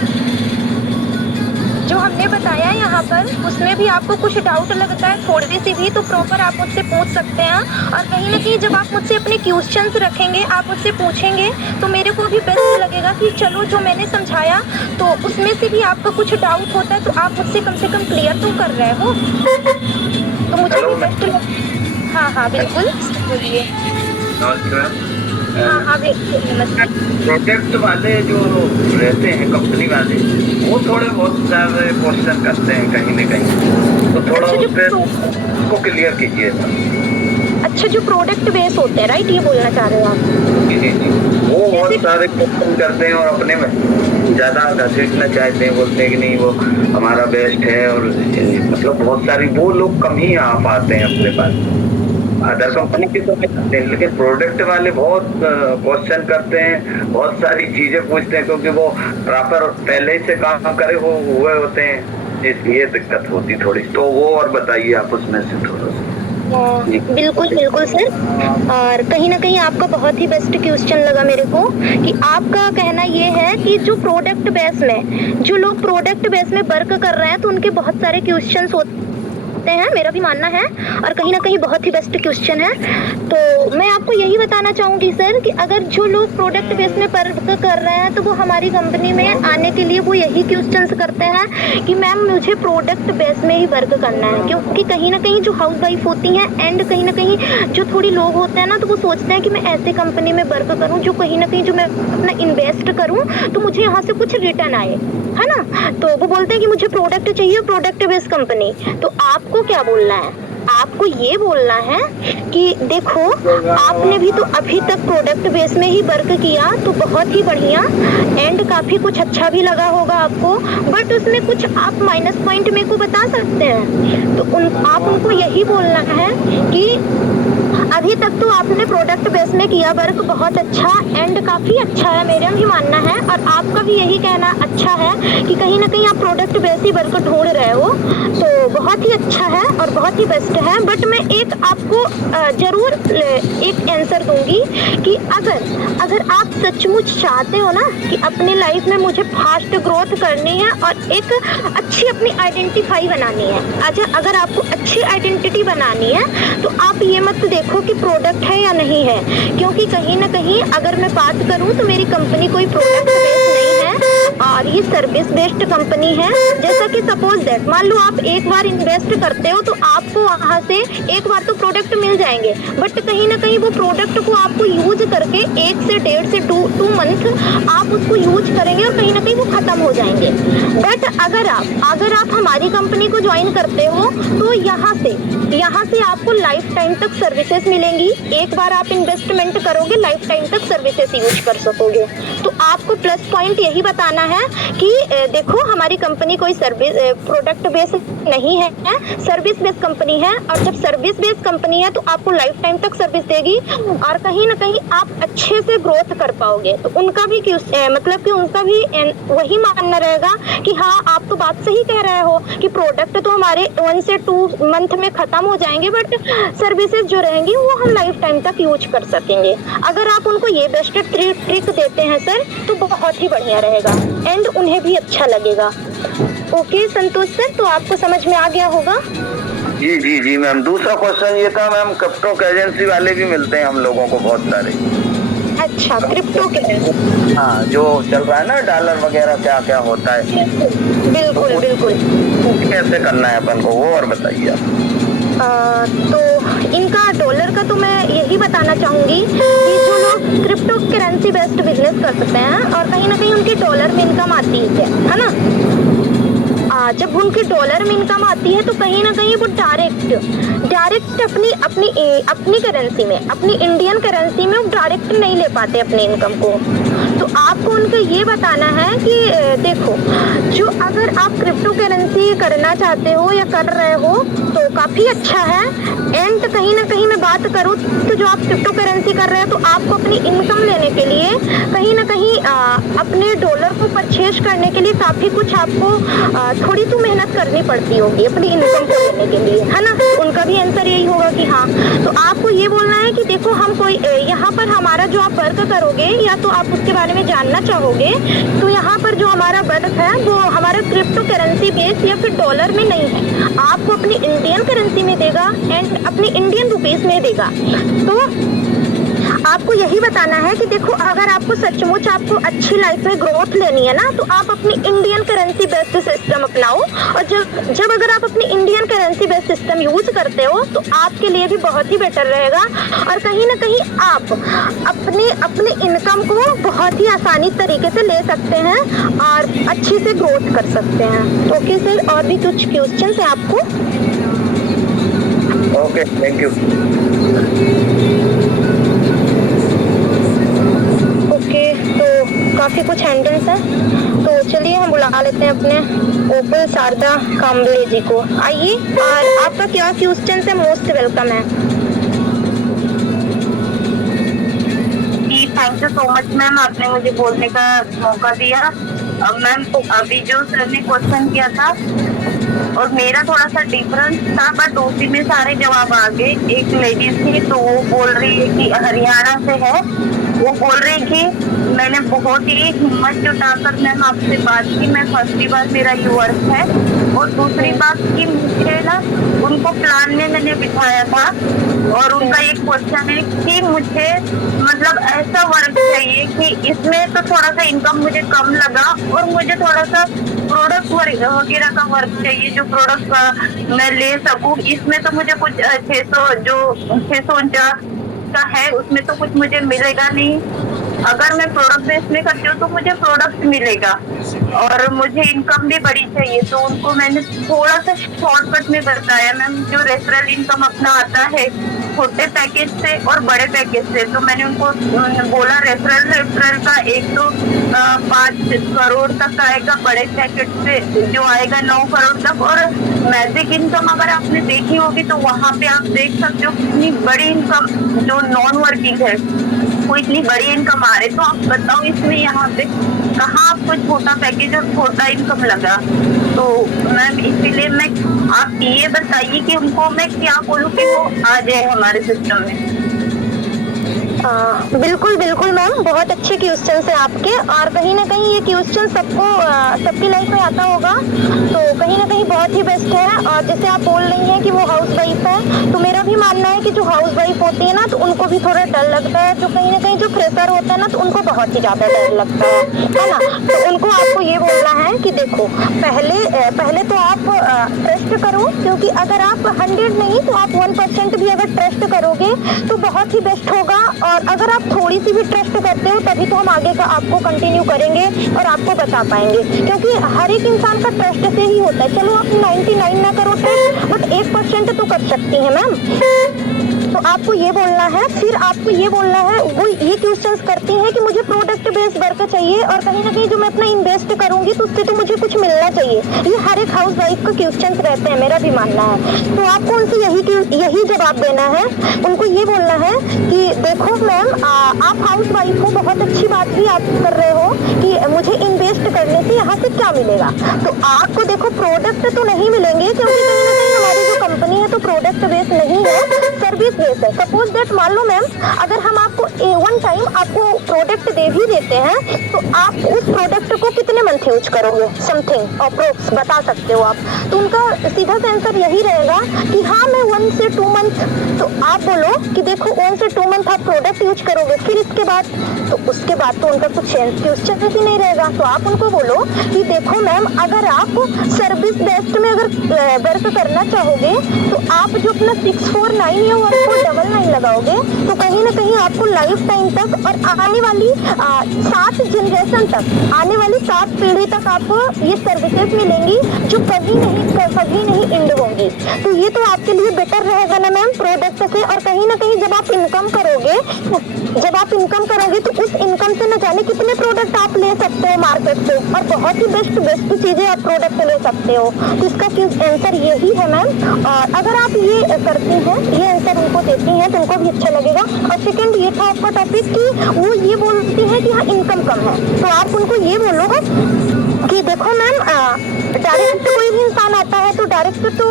जो हमने बताया यहाँ पर उसमें भी आपको कुछ डाउट लगता है थोड़ी सी भी, तो प्रॉपर आप मुझसे पूछ सकते हैं। और कहीं ना कहीं जब आप मुझसे अपने क्वेश्चंस रखेंगे, आप मुझसे पूछेंगे, तो मेरे को भी बेस्ट लगेगा कि चलो जो मैंने समझाया तो उसमें से भी आपका कुछ डाउट होता है तो आप मुझसे कम से कम क्लियर तो कर रहे हो, तो मुझे भी बेस्ट हाँ बिल्कुल बोलिए। नमस्कार। हाँ बिल्कुल नमस्कार। प्रोडक्ट वाले जो रहते हैं कंपनी वाले, वो थोड़े बहुत सारे क्वेश्चन करते हैं कहीं ना कहीं, तो थोड़ा उसको क्लियर कीजिए। अच्छा, जो प्रोडक्ट बेस होते हैं, राइट, ये बोलना चाह रहे हो आप? जी, वो बहुत सारे क्वेश्चन करते हैं और अपने में ज़्यादा घसीटना चाहते हैं, बोलते हैं कि नहीं वो हमारा बेस्ट है, और मतलब बहुत सारी वो लोग कम ही आ पाते हैं अपने पास। अदर कंपनी के तो करते हैं, लेकिन प्रोडक्ट वाले बहुत क्वेश्चन करते हैं, बहुत सारी चीजें पूछते हैं, क्योंकि वो प्रॉपर पहले से काम करे हुए होते हैं, इसलिए दिक्कत होती थोड़ी। तो वो और बताइए आप उसमें से थोड़ा सा। बिल्कुल सर। और कहीं ना कहीं आपका बहुत ही बेस्ट क्वेश्चन लगा मेरे को कि आपका कहना ये है कि जो प्रोडक्ट बेस में, जो लोग प्रोडक्ट बेस में वर्क कर रहे हैं तो उनके बहुत सारे क्वेश्चंस होते हैं, मेरा भी मानना है, और कहीं ना कहीं बहुत ही बेस्ट क्वेश्चन है। तो मैं आपको यही बताना चाहूँगी सर कि अगर जो लोग प्रोडक्ट बेस में वर्क कर रहे हैं तो वो हमारी कंपनी में आने के लिए वो यही क्वेश्चंस करते हैं कि मैम मुझे प्रोडक्ट बेस में ही वर्क करना है, क्योंकि कहीं ना कहीं जो हाउस वाइफ होती हैं एंड कहीं ना कहीं जो थोड़ी लोग होते हैं ना, तो वो सोचते हैं कि मैं ऐसे कंपनी में वर्क करूँ जो कहीं ना कहीं जो मैं अपना इन्वेस्ट करूँ तो मुझे यहाँ से कुछ रिटर्न आए, है ना। तो वो बोलते हैं कि मुझे प्रोडक्ट चाहिए, प्रोडक्ट बेस्ड कंपनी। तो आपको क्या बोलना है? आपको ये बोलना है कि देखो आपने भी तो अभी तक प्रोडक्ट बेस में ही वर्क किया, तो बहुत ही बढ़िया, एंड काफ़ी कुछ अच्छा भी लगा होगा आपको, बट उसमें कुछ आप माइनस पॉइंट मेरे को बता सकते हैं। तो आप उनको यही बोलना है कि अभी तक तो आपने प्रोडक्ट बेस में किया वर्क बहुत अच्छा एंड काफ़ी अच्छा है, मेरा भी मानना है और आपका भी यही कहना अच्छा है कि कहीं ना कहीं आप प्रोडक्ट बेस ही वर्क ढूंढ रहे हो, तो बहुत ही अच्छा है और बहुत ही बेस्ट है। बट मैं एक आपको ज़रूर एक आंसर दूंगी कि अगर आप सचमुच चाहते हो ना कि अपनी लाइफ में मुझे फास्ट ग्रोथ करनी है और एक अच्छी अपनी आइडेंटिफाई बनानी है, अच्छा अगर आपको अच्छी आइडेंटिटी बनानी है तो आप ये मत देखो कि प्रोडक्ट है या नहीं है, क्योंकि कहीं ना कहीं अगर मैं बात करूं तो मेरी कंपनी कोई प्रोडक्ट बेस्ड नहीं है और ये सर्विस बेस्ड कंपनी है। जैसा कि सपोज दैट मान लो आप एक बार इन्वेस्ट करते हो तो आपको वहाँ से एक बार तो प्रोडक्ट मिल जाएंगे, बट कहीं ना कहीं वो प्रोडक्ट को आपको यूज करके 1 से 1.5 से 2 मंथ आप उसको यूज करेंगे और कहीं ना कहीं वो खत्म हो जाएंगे। बट अगर आप हमारी कंपनी को ज्वाइन करते हो तो यहाँ से आपको लाइफ टाइम तक सर्विसेज मिलेंगी। एक बार आप इन्वेस्टमेंट करोगे, लाइफ टाइम तक सर्विसेज यूज कर सकोगे। तो आपको प्लस पॉइंट यही बताना है कि देखो हमारी कंपनी कोई सर्विस प्रोडक्ट बेस्ड नहीं है, सर्विस बेस्ड कंपनी है और जब सर्विस बेस्ड कंपनी है तो आपको लाइफ टाइम तक सर्विस देगी और कहीं ना कहीं आप अच्छे से ग्रोथ कर पाओगे। तो उनका भी मतलब कि उनका भी वही मानना रहेगा कि हाँ आप तो बात सही कह रहे हो कि प्रोडक्ट तो हमारे 1 से 2 मंथ में खत्म हो जाएंगे, बट सर्विसेज जो रहेंगी वो हम लाइफ टाइम तक यूज कर सकेंगे। अगर आप उनको ये बेस्ट ट्रिक देते हैं सर तो बहुत ही बढ़िया रहेगा एंड उन्हें भी अच्छा लगेगा। ओके संतोष सर, तो आपको समझ में आ गया होगा। जी जी जी मैम। दूसरा क्वेश्चन ये था मैम, क्रिप्टो करेंसी वाले भी मिलते हैं हम लोगों को बहुत सारे। अच्छा, क्रिप्टो करेंसी, हाँ जो चल रहा है ना डॉलर वगैरह क्या क्या होता है, बिल्कुल बिल्कुल। कैसे करना है अपन को वो और बताइए आप। तो इनका डॉलर का तो मैं यही बताना चाहूँगी कि जो लोग क्रिप्टो करेंसी बेस्ड बिजनेस कर सकते हैं और कहीं ना कहीं उनकी डॉलर में इनकम आती है ना, जब उनकी डॉलर में इनकम आती है तो कहीं ना कहीं वो डायरेक्ट अपनी करेंसी में, अपनी इंडियन करेंसी में वो डायरेक्ट नहीं ले पाते अपनी इनकम को। तो आपको उनको ये बताना है कि देखो जो अगर आप क्रिप्टो करेंसी करना चाहते हो या कर रहे हो तो काफ़ी अच्छा है एंड कहीं ना कहीं मैं बात करूँ तो जो आप क्रिप्टो करेंसी कर रहे हैं तो आपको अपनी इनकम लेने के लिए कहीं ना कहीं अपने डॉलर को परचेज करने के लिए काफ़ी कुछ आपको थोड़ी तो मेहनत करनी पड़ती होगी अपनी इनकम को लेने के लिए, है ना। उनका भी आंसर यही होगा कि हाँ। तो आपको ये बोलना है कि देखो हम कोई यहाँ पर हमारा जो आप वर्क करोगे या तो आप उसके बारे में जानना चाहोगे तो यहाँ पर जो हमारा वर्क है वो हमारा क्रिप्टो करेंसी बेस या फिर डॉलर में नहीं है, आपको अपनी इंडियन करेंसी में देगा एंड अपनी इंडियन रुपीस में देगा। तो आपको यही बताना है कि देखो अगर आपको सचमुच आपको अच्छी लाइफ में ग्रोथ लेनी है ना तो आप अपनी इंडियन करेंसी बेस्ड सिस्टम अपनाओ और जब अगर आप अपनी Indian currency based system use करते हो तो आपके लिए भी बहुत ही बेटर रहेगा और कहीं ना कहीं आप अपने इनकम को बहुत ही आसानी तरीके से ले सकते हैं और अच्छी से ग्रोथ कर सकते हैं। ओके सर, और भी कुछ क्वेश्चन है आपको? Okay, thank you. ओके, तो काफ़ी कुछ हैंडल्स हैं, तो चलिए हम बुला लेते हैं अपने ओपल शारदा कांबले जी को। आइए, और आपका क्या क्वेश्चन है? मोस्ट वेलकम है। जी thank you so much ma'am, आपने मुझे बोलने का मौका दिया। मैम अभी जो सर ने क्वेश्चन किया था और मेरा थोड़ा सा डिफरेंस था बट उसी में सारे जवाब आ गए। एक लेडीज थी तो वो बोल रही है कि हरियाणा से है, वो बोल रही कि मैंने बहुत ही हिम्मत जुटाकर मैम आपसे बात की, मैं फर्स्ट बार मेरा ये वर्क है। और दूसरी बात कि मुझे ना उनको प्लान में मैंने बिठाया था और उनका एक क्वेश्चन है कि मुझे मतलब ऐसा वर्क चाहिए कि इसमें तो थोड़ा सा इनकम मुझे कम लगा और मुझे थोड़ा सा प्रोडक्ट वगैरह का वर्क चाहिए जो प्रोडक्ट मैं ले सकूं। इसमें तो मुझे कुछ 649 का है, उसमें तो कुछ मुझे मिलेगा नहीं। अगर मैं प्रोडक्ट बेस में करती हूँ तो मुझे प्रोडक्ट मिलेगा और मुझे इनकम भी बड़ी चाहिए। तो उनको मैंने थोड़ा सा शॉर्टकट में बताया मैम, जो रेफरल इनकम अपना आता है छोटे पैकेज से और बड़े पैकेज से। तो मैंने उनको बोला रेफरल का 1 तो 5 करोड़ तक आएगा बड़े पैकेज से, जो आएगा 9 करोड़ तक। और मैजिक इनकम अगर आपने देखी होगी तो वहाँ पे आप देख सकते हो कितनी बड़ी इनकम जो नॉन वर्किंग है वो इतनी बड़ी इनकम आ रही। तो आप बताओ इसमें यहाँ पे कहाँ आपको छोटा पैकेज और छोटा इनकम लगा। तो मैम इसीलिए मैं आप ये बताइए कि उनको मैं क्या बोलूँ कि वो आ जाए हमारे सिस्टम में। बिल्कुल बिल्कुल मैम, बहुत अच्छे क्वेश्चन है आपके। और कहीं ना कहीं ये क्वेश्चन सबकी लाइफ में आता होगा, तो कहीं ना कहीं बहुत ही बेस्ट है। और जैसे आप बोल रही हैं कि वो हाउस वाइफ है, तो मेरा भी मानना है कि जो हाउस वाइफ होती है ना, तो उनको भी थोड़ा डर लगता है। तो कहीं ना कहीं जो फ्रेशर होता है ना, तो उनको बहुत ही ज्यादा डर लगता है ना। तो उनको आपको ये बोलना है कि देखो पहले तो आप ट्रस्ट करो, क्योंकि अगर आप 100 नहीं तो आप 1% भी अगर ट्रस्ट करोगे तो बहुत ही बेस्ट होगा। और अगर आप थोड़ी सी भी ट्रस्ट करते हो तभी तो हम आगे का आपको कंटिन्यू करेंगे और आपको बता पाएंगे, क्योंकि हर एक इंसान का ट्रस्ट से ही होता है। चलो आप 99 ना करो ट्रस्ट, बट 1% तो कर सकती हैं मैम। तो आपको ये बोलना है, फिर आपको ये बोलना है, वो ये क्वेश्चंस करती हैं कि मुझे प्रोडक्ट बेस्ड वर्क चाहिए और कहीं ना कहीं जो मैं अपना इन्वेस्ट करूंगी तो उससे तो मुझे कुछ मिलना चाहिए। ये हर एक हाउस वाइफ का क्वेश्चंस रहते हैं, मेरा भी मानना है। तो आपको उनसे यही जवाब देना है। उनको ये बोलना है कि देखो मैम, आप हाउस वाइफ हो, बहुत अच्छी बात भी आप कर रहे हो कि मुझे इन्वेस्ट करने से यहाँ से क्या मिलेगा। तो आपको देखो प्रोडक्ट तो नहीं मिलेंगे, क्योंकि कहीं ना कहीं हमारी जो कंपनी है तो प्रोडक्ट बेस्ड नहीं है, सर्विस बेस्ड है। सपोज दैट मान लो मैम, अगर हम आपको वन टाइम आपको प्रोडक्ट दे भी देते हैं, तो आप उस प्रोडक्ट को कितने मंथ यूज करोगे, समथिंग अप्रोक्स बता सकते हो आप। तो उनका सीधा सा आंसर यही रहेगा कि हाँ मैं 1 से 2 मंथ। तो आप बोलो कि देखो 1 से 2 मंथ आप प्रोडक्ट यूज करोगे, फिर इसके बाद तो उनका कुछ क्वेश्चन ही नहीं रहेगा। तो आप उनको बोलो कि देखो मैम, अगर आप सर्विस बेस्ड में अगर वर्क करना चाहोगे तो आप जो अपना 649 या 1499 लगाओगे, तो कहीं ना कहीं आपको लाइफ टाइम तक और आने वाली 7 जनरेशन तक, आने वाली 7 पीढ़ी तक आपको ये सर्विसेज मिलेंगी जो कभी नहीं एंड होंगी। तो ये तो आपके लिए बेटर रहेगा ना मैम प्रोडक्ट से। और कहीं ना कहीं जब आप इनकम करोगे तो उस इनकम से न जाने कितने प्रोडक्ट आप ले सकते हो मार्केट से, और बहुत ही बेस्ट चीजें आप प्रोडक्ट ले सकते हो। तो इसका आंसर यही है मैम। और अगर आप ये करती हैं, ये आंसर उनको देती हैं, तो उनको भी अच्छा लगेगा। और सेकंड ये था आपका टॉपिक कि वो ये बोलती है कि हाँ इनकम कम है, तो आप उनको ये बोलोगे कि देखो मैम, डायरेक्ट कोई भी इंसान आता है तो डायरेक्ट तो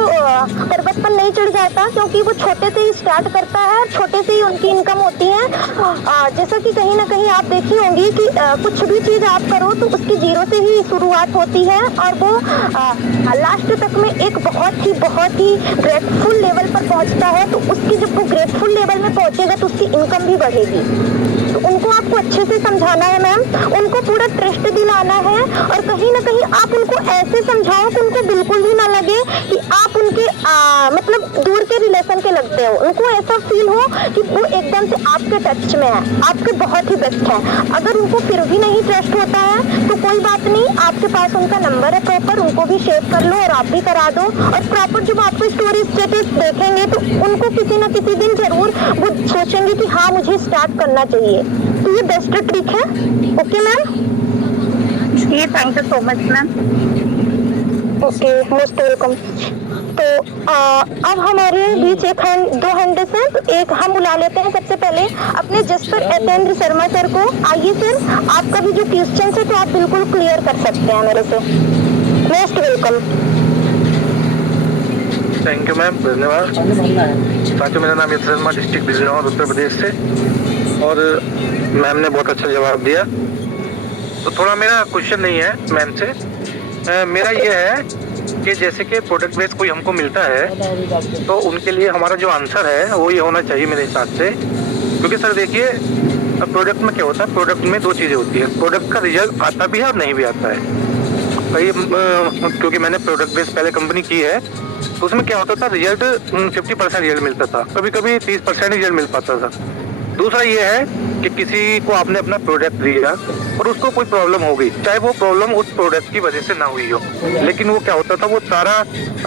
पर्वत पर नहीं चढ़ जाता, क्योंकि वो छोटे से ही स्टार्ट करता है, छोटे से ही उनकी इनकम होती है। जैसा कि कहीं ना कहीं आप देखी होंगी कि कुछ भी चीज आप करो तो उसकी 0 से ही शुरुआत होती है, और वो लास्ट तक में एक बहुत ही ग्रेटफुल लेवल पर पहुंचता है। तो उसकी जब वो ग्रेटफुल लेवल में पहुंचेगा तो उसकी इनकम भी बढ़ेगी। तो उनको आपको अच्छे से समझाना है मैम, उनको पूरा ट्रस्ट दिलाना है। और कहीं ना कहीं आप उनको ऐसे समझाओ कि उनको बिल्कुल भी ना लगे कि आप उनके मतलब दूर के रिलेशन के लगते हो। उनको ऐसा फील हो कि वो एकदम से आपके टच में है, आपके बहुत ही बेस्ट है। अगर उनको फिर भी नहीं ट्रस्ट होता है तो कोई बात नहीं, आपके पास उनका नंबर है प्रॉपर, उनको भी शेयर कर लो और आप भी करा दो। और प्रॉपर जब आपको स्टोरी स्टेटस देखेंगे तो उनको किसी न किसी दिन जरूर वो सोचेंगे कि हाँ मुझे स्टार्ट करना चाहिए। तो ये बेस्ट ट्रिक है। ओके मैम, जी thank you so much ma'am. Okay, most welcome. तो अब हमारे बीच दो हैंडल्स हैं, तो एक हम बुला लेते हैं सबसे पहले अपने जस्पर एतेंद्र शर्मा सर को। आइए सर, आपका भी जो क्वेश्चन है तो आप बिल्कुल क्लियर कर सकते हैं मेरे से। Most welcome. Thank you ma'am, धन्यवाद। साथियों, मेरा नाम यश शर्मा, डिस्ट्रिक्ट बिजनौर, उत्तर प्रदेश से। और मैम ने बहुत अच्छा जवाब दिया। तो थोड़ा मेरा क्वेश्चन नहीं है मैम से, मेरा ये है कि जैसे कि प्रोडक्ट बेस कोई हमको मिलता है तो उनके लिए हमारा जो आंसर है वो ये होना चाहिए मेरे हिसाब से। क्योंकि सर देखिए, प्रोडक्ट में क्या होता है, प्रोडक्ट में 2 चीज़ें होती है, प्रोडक्ट का रिजल्ट आता भी है और नहीं भी आता है। कई क्योंकि मैंने प्रोडक्ट बेस पहले कंपनी की है, तो उसमें क्या होता था, रिजल्ट 50% रिजल्ट मिलता था, कभी कभी 30% रिजल्ट मिल पाता था। दूसरा ये है कि किसी को आपने अपना प्रोडक्ट दिया और उसको कोई प्रॉब्लम हो गई, चाहे वो प्रॉब्लम उस प्रोडक्ट की वजह से ना हुई हो, लेकिन वो क्या होता था, वो सारा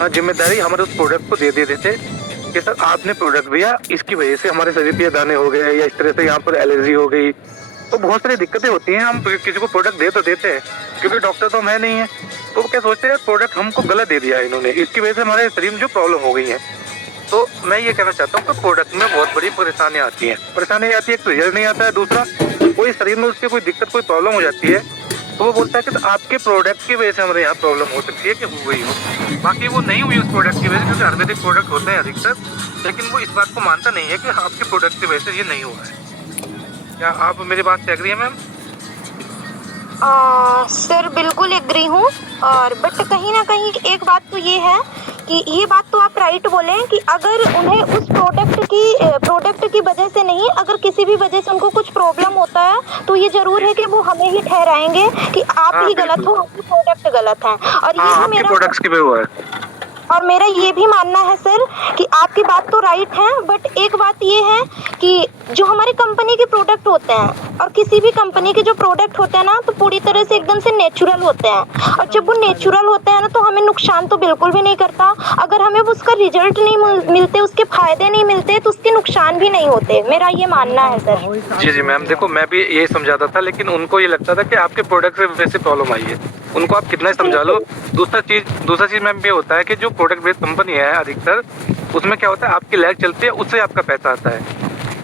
जिम्मेदारी हमारे उस प्रोडक्ट को दे देते थे कि सर आपने प्रोडक्ट दिया, इसकी वजह से हमारे शरीर पे ये दाने हो गए या इस तरह से यहाँ पर एलर्जी हो गई, तो बहुत सारी दिक्कतें होती हैं। हम किसी को प्रोडक्ट दे तो देते हैं, क्योंकि डॉक्टर तो हम है नहीं है, तो वो क्या सोचते हैं प्रोडक्ट हमको गलत दे दिया इन्होंने, इसकी वजह से हमारे शरीर में जो प्रॉब्लम हो गई है। तो मैं ये कहना चाहता हूँ कि प्रोडक्ट में बहुत बड़ी परेशानी आती है। परेशानी आती है, एक तो रिजल्ट नहीं आता है, दूसरा कोई शरीर में उसकी कोई दिक्कत, कोई प्रॉब्लम हो जाती है, तो वो बोलता है कि तो आपके प्रोडक्ट की वजह से हमारे यहाँ प्रॉब्लम हो सकती है कि हो गई हो। बाकी वो नहीं हुई उस प्रोडक्ट की वजह से, क्योंकि आयुर्वेदिक प्रोडक्ट होते हैं अधिकतर, लेकिन वो इस बात को मानता नहीं है कि आपके प्रोडक्ट की वजह से ये नहीं हुआ है। क्या आप मेरी बात से एग्री है मैम? सर बिल्कुल एग्री हूँ, और बट कहीं ना कहीं एक बात तो ये है कि ये बात तो आप राइट बोले हैं कि अगर उन्हें उस प्रोडक्ट की वजह से नहीं, अगर किसी भी वजह से उनको कुछ प्रॉब्लम होता है तो ये जरूर है कि वो हमें ही ठहराएंगे कि आप ही गलत हो, आपके प्रोडक्ट गलत हैं। और ये भी प्रोडक्ट्स की वजह हुआ है। और मेरा ये भी मानना है सर कि आपकी बात तो राइट है, बट एक बात ये है कि जो हमारी कंपनी के प्रोडक्ट होते हैं और किसी भी कंपनी के जो प्रोडक्ट होते हैं ना, तो पूरी तरह से एकदम से नेचुरल होते हैं, और जब वो नेचुरल होते हैं ना तो हमें नुकसान तो बिल्कुल भी नहीं करता। अगर हमें उसका रिजल्ट नहीं मिलते, उसके फायदे नहीं मिलते, तो उसके नुकसान भी नहीं होते, मेरा ये मानना है सर। जी मैम, देखो मैं भी यही समझाता था, लेकिन उनको ये लगता था कि आपके प्रोडक्ट से वैसे प्रॉब्लम आई है, उनको आप कितना समझा लो। दूसरा चीज मैम ये होता है कि जो प्रोडक्ट बेस्ड कंपनी है अधिकतर, उसमें क्या होता है आपकी लैग चलती है, उससे आपका पैसा आता है,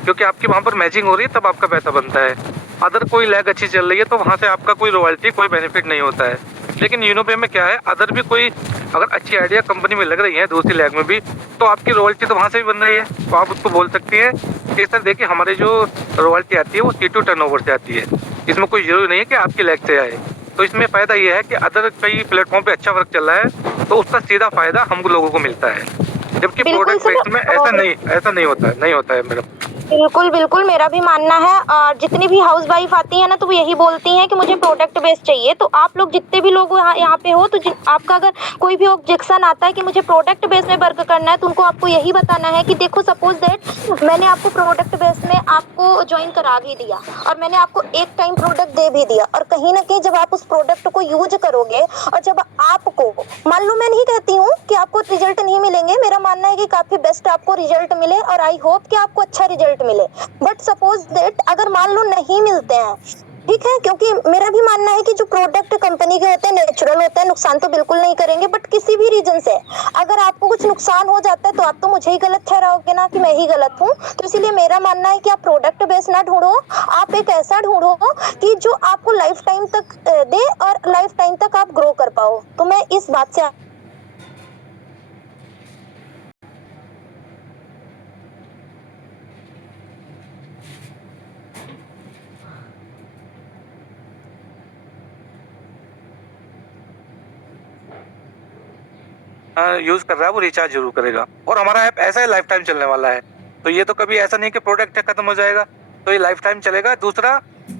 क्योंकि आपकी वहाँ पर मैचिंग हो रही है तब आपका पैसा बनता है। अदर कोई लैग अच्छी चल रही है तो वहाँ से आपका कोई रॉयल्टी, कोई बेनिफिट नहीं होता है। लेकिन यूनोपे में क्या है, अदर भी कोई अगर अच्छी आइडिया कंपनी में लग रही है दूसरी लैग में भी, तो आपकी रॉयल्टी तो वहाँ से भी बन रही है, तो आप उसको बोल सकती हैं कि सर देखिए हमारी जो रॉयल्टी आती है वो C2 टर्नओवर से आती है, इसमें कोई जरूरी नहीं है कि आपकी लैग से आए। तो इसमें फायदा ये है कि अदर कई प्लेटफॉर्म पे अच्छा वर्क चल रहा है तो उसका सीधा फायदा हम लोगों को मिलता है, जबकि प्रोडक्ट बेस्ड में ऐसा नहीं होता है मैडम। बिल्कुल बिल्कुल मेरा भी मानना है, और जितनी भी हाउस वाइफ आती है ना तो वो यही बोलती हैं कि मुझे प्रोडक्ट बेस्ड चाहिए। तो आप लोग जितने भी लोग यहाँ पे हो, तो आपका अगर कोई भी ऑब्जेक्शन आता है कि मुझे प्रोडक्ट बेस्ड में वर्क करना है, तो उनको आपको यही बताना है कि देखो सपोज दैट मैंने आपको प्रोडक्ट बेस्ड में आपको ज्वाइन करा भी दिया और मैंने आपको एक टाइम प्रोडक्ट दे भी दिया, और कहीं ना कहीं जब आप उस प्रोडक्ट को यूज करोगे और जब आपको, मान लो मैं नहीं कहती हूँ कि आपको रिजल्ट नहीं मिलेंगे, मेरा मानना है कि काफी बेस्ट आपको रिजल्ट मिले और आई होप कि आपको अच्छा रिजल्ट मिले, बट सपोज दैट अगर मान लो नहीं मिलते हैं, ठीक है, क्योंकि मेरा भी मानना है कि जो प्रोडक्ट कंपनी के होते हैं नेचुरल होते हैं, नुकसान तो बिल्कुल नहीं करेंगे, बट किसी भी रीजन से अगर आपको कुछ नुकसान हो जाता है तो आप तो मुझे ही गलत ठहराओगे ना कि मैं ही गलत हूँ। तो इसीलिए मेरा मानना है कि आप प्रोडक्ट बेस ना ढूंढो, आप एक ऐसा ढूंढो कि जो आपको लाइफ टाइम तक दे और लाइफ टाइम तक आप ग्रो कर पाओ। तो मैं इस बात से यूज कर रहा है वो रिचार्ज जरूर करेगा, और हमारा ऐप ऐसा है लाइफ टाइम चलने वाला है, तो ये तो कभी ऐसा नहीं कि प्रोडक्ट खत्म हो जाएगा, तो ये लाइफ टाइम चलेगा। दूसरा,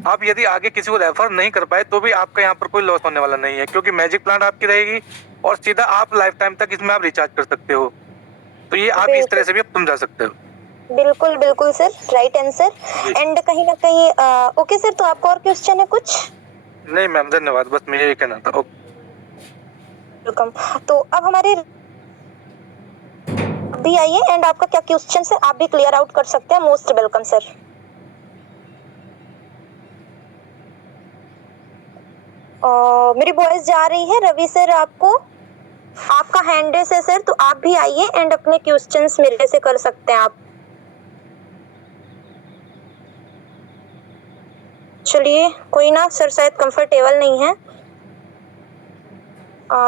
आप यदि आगे किसी को रेफर नहीं कर पाए तो भी आपका यहाँ पर कोई लॉस होने वाला नहीं है, क्योंकि मैजिक प्लांट आपकी रहेगी और सीधा आप लाइफ टाइम तक इसमें आप रिचार्ज कर सकते हो। तो ये आप इस तरह से भी आप समझा सकते हो। बिल्कुल बिल्कुल सर, राइट आंसर। एंड कहीं ना कहीं ओके सर, तो आपको और क्वेश्चन है कुछ? नहीं मैम, धन्यवाद, बस मुझे ये कहना था। वेलकम। तो अब हमारे भी आइए एंड आपका क्या क्वेश्चन है आप भी क्लियर आउट कर सकते हैं। Most welcome sir. मेरी वॉइस जा रही है रवि सर आपको? आपका हैंड रेस है सर, तो आप भी आइए एंड अपने क्वेश्चंस मेरे से कर सकते हैं आप। चलिए कोई ना, सर शायद कंफर्टेबल नहीं है,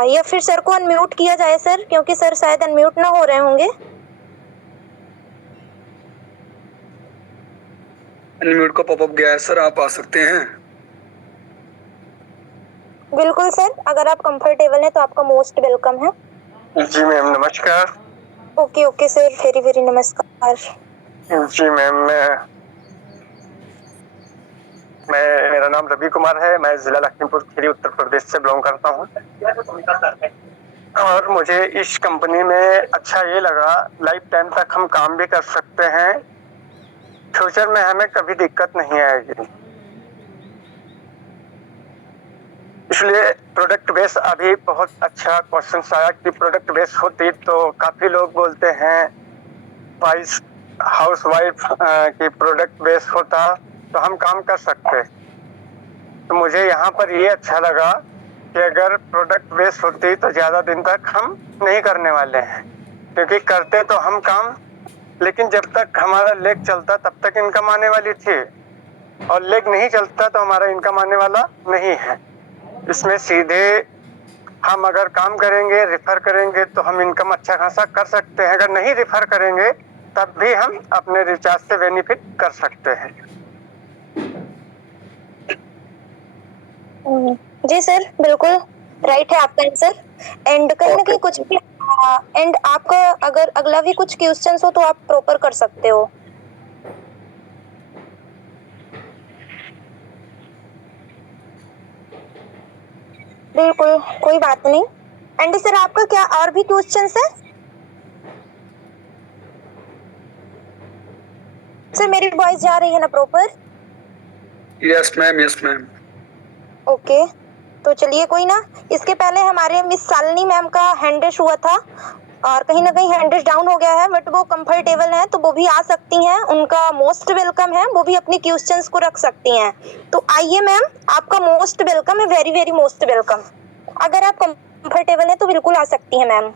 या फिर सर को अनम्यूट किया जाए सर, क्योंकि सर शायद अनम्यूट ना हो रहे होंगे। अनम्यूट का पॉपअप गया है सर, आप आ सकते हैं। बिल्कुल सर, अगर आप कंफर्टेबल हैं तो आपका मोस्ट वेलकम है। जी मैम नमस्कार। Okay okay sir, very very नमस्कार। जी मैम, मैं मेरा नाम रवि कुमार है, मैं जिला लखीमपुर खीरी उत्तर प्रदेश से बिलोंग करता हूँ, और मुझे इस कंपनी में अच्छा ये लगा, लाइफ टाइम तक हम काम भी कर सकते हैं, फ्यूचर में हमें कभी दिक्कत नहीं आएगी, इसलिए प्रोडक्ट बेस अभी बहुत अच्छा क्वेश्चन आया कि प्रोडक्ट बेस होती तो काफी लोग बोलते हैं हाउस वाइफ की प्रोडक्ट बेस होता तो हम काम कर सकते। तो मुझे यहाँ पर ये अच्छा लगा कि अगर प्रोडक्ट बेस होती तो ज़्यादा दिन तक हम नहीं करने वाले हैं, क्योंकि करते तो हम काम, लेकिन जब तक हमारा लेग चलता तब तक इनकम आने वाली थी, और लेग नहीं चलता तो हमारा इनकम आने वाला नहीं है। इसमें सीधे हम अगर काम करेंगे, रेफर करेंगे तो हम इनकम अच्छा खासा कर सकते हैं। अगर नहीं रेफर करेंगे तब भी हम अपने रिचार्ज से बेनिफिट कर सकते हैं। जी सर, बिल्कुल राइट है आपका आंसर। एंड कहीं ना कहीं कुछ भी एंड आपका अगर अगला भी कुछ क्वेश्चंस हो तो आप प्रॉपर कर सकते हो। बिल्कुल, कोई बात नहीं। एंड सर आपका क्या और भी क्वेश्चंस है? सर मेरी वॉइस जा रही है ना proper? Yes ma'am, yes ma'am. Okay, तो चलिए कोई ना। इसके पहले हमारे मिस शालिनी मैम का हैंड रेस हुआ था और कहीं ना कहीं हैंड रेस डाउन हो गया है, बट वो कंफर्टेबल हैं तो वो भी आ सकती हैं। उनका मोस्ट वेलकम है, वो भी अपनी क्वेश्चंस को रख सकती हैं। तो आइए मैम, आपका मोस्ट वेलकम है, वेरी वेरी मोस्ट वेलकम। अगर आप कंफर्टेबल हैं तो बिल्कुल आ सकती हैं मैम।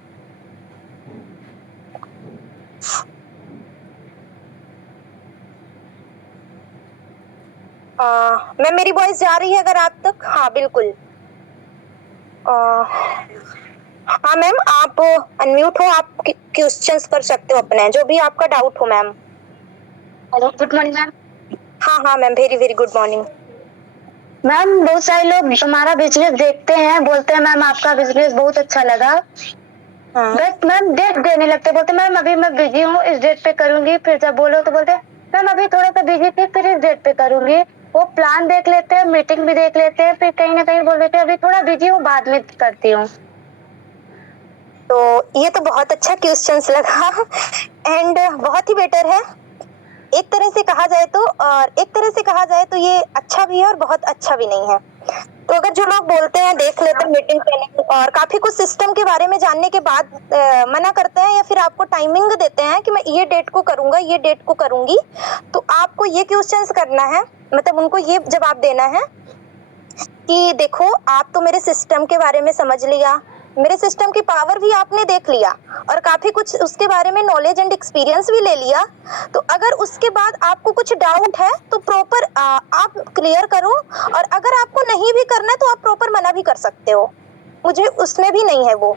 मैम मेरी वॉइस जा रही है अगर आप तक? हाँ बिल्कुल। हाँ मैम, आप अनम्यूट हो, आप क्वेश्चंस कर सकते हो अपने, जो भी आपका डाउट हो ma'am. Hello, good morning ma'am. हाँ हाँ ma'am, very very good morning. Ma'am बहुत सारे लोग हमारा बिजनेस देखते हैं, बोलते हैं मैम आपका बिजनेस बहुत अच्छा लगा, बट मैम डेट देने लगते, बोलते मैम अभी मैं बिजी हूँ, इस डेट पे करूंगी। फिर जब बोलो तो बोलते मैम अभी थोड़ा सा बिजी थी, फिर इस डेट पे करूंगी। वो प्लान देख लेते हैं, मीटिंग भी देख लेते हैं, फिर कहीं ना कहीं बोल देते हैं अभी थोड़ा बिजी हूँ, बाद में करती हूँ। तो ये तो बहुत अच्छा क्वेश्चंस लगा एंड बहुत ही बेटर है एक तरह से कहा जाए तो, और एक तरह से कहा जाए तो ये अच्छा भी है और बहुत अच्छा भी नहीं है। तो अगर जो लोग बोलते हैं देख लेते हैं मीटिंग करने और काफी कुछ सिस्टम के बारे में जानने के बाद मना करते हैं या फिर आपको टाइमिंग देते हैं कि मैं ये डेट को करूंगा, ये डेट को करूंगी, तो आपको ये क्वेश्चंस करना है, मतलब उनको ये जवाब देना है कि देखो आप तो मेरे सिस्टम के बारे में समझ लिया, मेरे सिस्टम की पावर भी आपने देख लिया और काफी कुछ उसके बारे में नॉलेज एंड एक्सपीरियंस भी ले लिया। तो अगर उसके बाद आपको कुछ डाउट है तो प्रॉपर आप क्लियर करो, और अगर आपको नहीं भी करना है तो आप प्रॉपर मना भी कर सकते हो, मुझे उसमें भी नहीं है वो।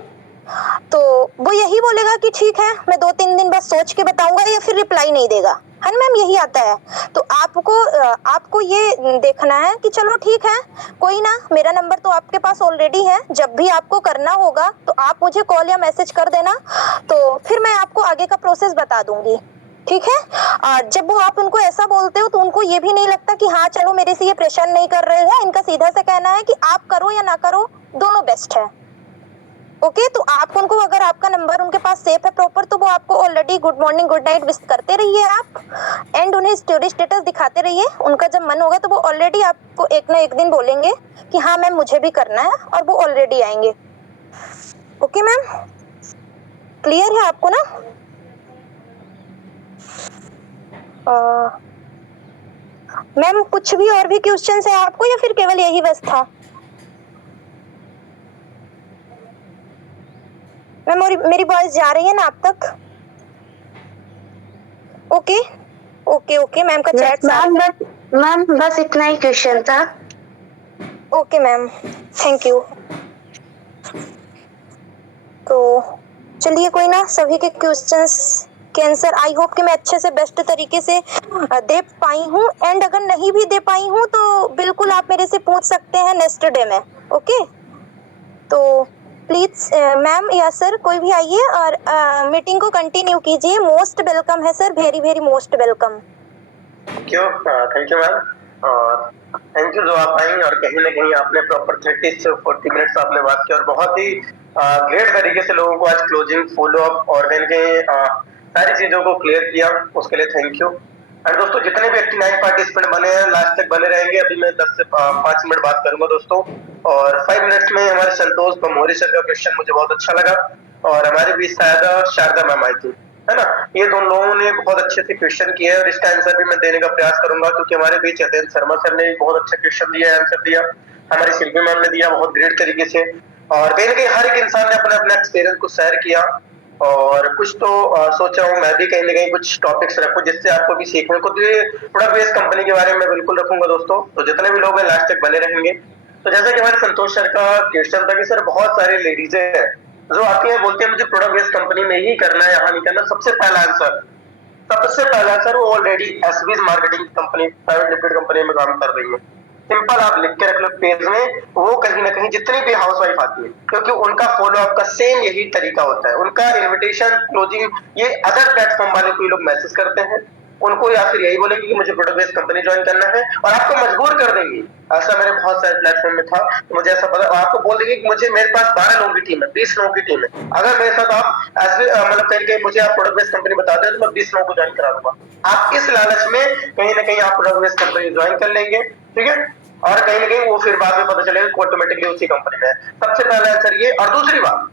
तो वो यही बोलेगा कि ठीक है मैं 2-3 दिन बाद सोच के बताऊंगा, या फिर रिप्लाई नहीं देगा, है ना मैम, यही आता है। तो आपको ये देखना है कि चलो ठीक है कोई ना, मेरा नंबर तो आपके पास ऑलरेडी है, जब भी आपको करना होगा तो आप मुझे कॉल या मैसेज कर देना, तो फिर मैं आपको आगे का प्रोसेस बता दूंगी, ठीक है। जब वो आप उनको ऐसा बोलते हो तो उनको ये भी नहीं लगता कि हाँ चलो मेरे से ये प्रेशर नहीं कर रहे हैं, इनका सीधा सा कहना है कि आप करो या ना करो दोनों बेस्ट है। ओके, तो आप उनको, अगर आपका नंबर उनके पास सेफ है प्रॉपर, तो वो आपको already good morning good night wish करते रहिए आप, एंड उन्हें स्टोरी स्टेटस दिखाते रहिए। उनका जब मन होगा तो वो ऑलरेडी आपको एक ना एक दिन बोलेंगे कि हाँ मैम मुझे भी करना है, और वो ऑलरेडी आएंगे। ओके मैम, क्लियर है आपको ना? मैम कुछ भी और भी क्वेश्चंस है आपको या फिर केवल यही बस था? मैम मेरी वॉइस जा रही है ना आप तक? ओके ओके ओके, मैम का चैट मैम बस इतना ही क्वेश्चन था। Okay ma'am, thank you. तो चलिए कोई ना, सभी के क्वेश्चंस के आंसर आई होप कि मैं अच्छे से बेस्ट तरीके से दे पाई हूँ, एंड अगर नहीं भी दे पाई हूँ तो बिल्कुल आप मेरे से पूछ सकते हैं नेक्स्ट डे में। ओके, तो प्लीज मैम या सर कोई भी आइए और मीटिंग को कंटिन्यू कीजिए। मोस्ट वेलकम है sir, very very most welcome. Thank you ma'am, और थैंक यू जो आप आई, और कहीं ना कहीं आपने प्रॉपर 30 से 40 मिनट्स आपने बात की और बहुत ही ग्रेट तरीके से लोगों को आज क्लोजिंग, फॉलो अप और कहीं सारी चीजों को क्लियर किया, उसके लिए थैंक यू। एंड दोस्तों जितने भी 89 पार्टिसिपेंट बने हैं लास्ट तक बने रहेंगे। अभी मैं 10 से 5 मिनट बात करूंगा दोस्तों, और 5 मिनट्स में हमारे संतोष बमोरी सर का क्वेश्चन मुझे बहुत अच्छा लगा, और हमारे बीच शायद शारदा मैम आई थी, है ना। ये दोनों लोगों ने बहुत अच्छे से क्वेश्चन किए और इसका आंसर भी मैं देने का प्रयास करूंगा, क्योंकि हमारे बीच अत्यंत शर्मा सर ने बहुत अच्छा क्वेश्चन दिया, आंसर दिया, हमारी शिल्पी मैम ने दिया बहुत ग्रेट तरीके से, और कहीं ना कहीं हर एक इंसान ने अपना अपना एक्सपीरियंस को शेयर किया। और कुछ तो सोच रहा हूँ मैं भी कहीं ना कहीं कुछ टॉपिक्स रखूं जिससे आपको भी सीखने को, तो ये प्रोडक्ट बेस्ड कंपनी के बारे में बिल्कुल रखूंगा दोस्तों। तो जितने भी लोग हैं लास्ट तक बने रहेंगे। तो जैसा कि हमारे संतोष सर का क्वेश्चन था कि सर बहुत सारी लेडीज हैं जो आती है बोलते हैं मुझे प्रोडक्ट बेस्ड कंपनी में ही करना है, यहाँ नहीं करना। सबसे पहला आंसर वो already SBs marketing company private limited company में काम कर रही है। सिंपल आप लिख के रख लो पेज में, वो कहीं ना कहीं जितनी भी हाउस वाइफ आती है, क्योंकि उनका फॉलो अप का सेम यही तरीका होता है। उनका इन्विटेशन क्लोजिंग ये अदर प्लेटफॉर्म वाले कोई लोग मैसेज करते हैं उनको, या फिर यही बोलेंगे कि मुझे प्रोडक्ट बेस्ड कंपनी ज्वाइन करना है, और आपको मजबूर कर देंगे। ऐसा मेरे बहुत सारे प्लेटफॉर्म में था, तो मुझे ऐसा पता, आपको बोल देंगे कि मुझे मेरे पास 12 लोगों की टीम है, 20 लोगों की टीम है, अगर मेरे साथ आप मतलब कहीं मुझे आप प्रोडक्ट बेस्ड कंपनी बता दें तो मैं 20 लोगों को ज्वाइन करा दूंगा। आप इस लालच में कहीं ना कहीं आप प्रोडक्ट बेस्ड कंपनी ज्वाइन कर लेंगे, ठीक है, और कहीं ना कहीं वो फिर बाद में पता चलेगा कि ऑटोमेटिकली उसी कंपनी में है। सबसे पहला आंसर ये। और दूसरी बात,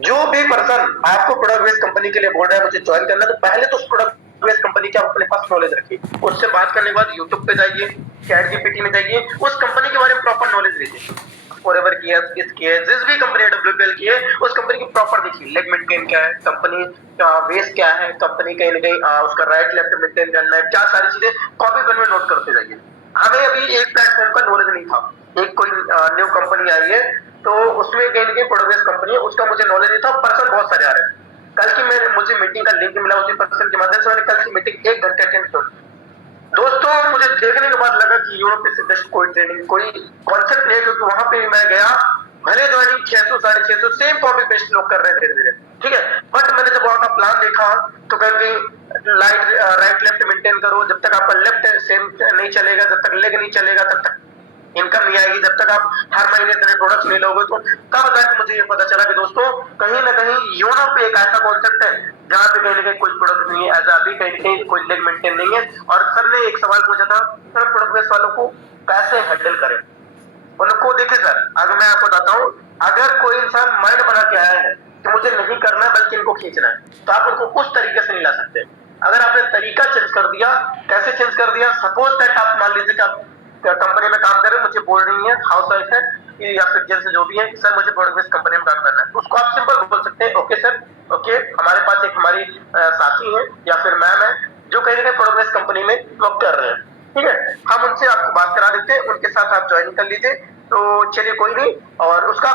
जो भी पर्सन आपको प्रोडक्ट बेस्ड कंपनी के लिए बोल रहा है मुझे ज्वाइन करना है, तो पहले तो उस प्रोडक्ट बेस्ड कंपनी के आप अपने पास नॉलेज रखिए। उससे बात करने के बाद यूट्यूब पे जाइए, चैट जीपीटी में जाइए, उस कंपनी के बारे में प्रॉपर नॉलेज लीजिए। फॉरएवर की है, इसकी है, जिस भी कंपनी डब्ल्यूपीएल की है, उस कंपनी की प्रॉपर देखिए, लेग मेंटेन क्या है, कंपनी का बेस क्या है, कंपनी कहीं ना कहीं उसका राइट लेफ्ट मेंटेन करना है, क्या सारी चीजें कॉपी पेन में नोट करते जाइए। हमें अभी एक प्लेटफॉर्म का नॉलेज नहीं था, एक कोई न्यू कंपनी आई है तो उसमें कहीं ना कहीं प्रोडक्ट बेस्ड कंपनी है, उसका मुझे नॉलेज नहीं था। पर्सन बहुत सारे आ रहे हैं। कल की मुझे मीटिंग का लिंक मिला उसी पर्सन के माध्यम से, मैंने कल की मीटिंग 1 घंटे अटेंड की। दोस्तों मुझे देखने के बाद लगा कि यूरोप से बेस्ट कोई ट्रेनिंग कोई कॉन्सेप्ट नहीं है, क्योंकि वहां पे मैं गया, भले ज्वाइनिंग 600 650 सेम कॉपी पेस्ट लोग कर रहे हैं धीरे धीरे, ठीक है, बट मैंने जब वहां का प्लान देखा तो कहीं राइट लेफ्ट मेंटेन करो, जब तक आपका लेफ्ट सेम नहीं चलेगा, जब तक लेग नहीं चलेगा तब तक इनकम नहीं आएगी, जब तक आप हर महीने इतने प्रोडक्ट्स नहीं लोगे। तो कब तक मुझे ये पता चला कि दोस्तों कहीं ना कहीं यूरोप पे एक ऐसा कॉन्सेप्ट है जहाँ पे कहीं ना कहीं कोई प्रोडक्ट नहीं है, ऐसा अभी कहीं कहीं कोई लेग मेंटेन नहीं है। और सर ने एक सवाल पूछा था, सर प्रोडक्ट बेस वालों को कैसे हैंडल करें। उनको देखिए सर, अगर मैं आपको बताता हूँ, अगर कोई इंसान माइंड बना के आया है तो मुझे नहीं करना है बल्कि इनको खींचना है, तो आप उनको उस तरीके से नहीं ला सकते। अगर आपने तरीका चेंज कर दिया, कैसे चेंज कर दिया, सपोज दैट आप मान लीजिए कि आप कंपनी में काम कर रहे हैं, मुझे बोल रही है हाउस वाइफ है या फिर जेंट्स जो भी है, सर मुझे प्रोडक्ट बेस्ड कंपनी में काम करना है, तो उसको आप सिंपल बोल सकते हैं, ओके सर, ओके, हमारे पास एक हमारी साथी है या फिर मैम है जो कहीं ना कहीं प्रोडक्ट बेस्ड कंपनी में वर्क कर रहे हैं, ठीक है, हम उनसे आपको बात करा देते हैं, उनके साथ आप ज्वाइन कर लीजिए। तो चलिए कोई नहीं, और उसका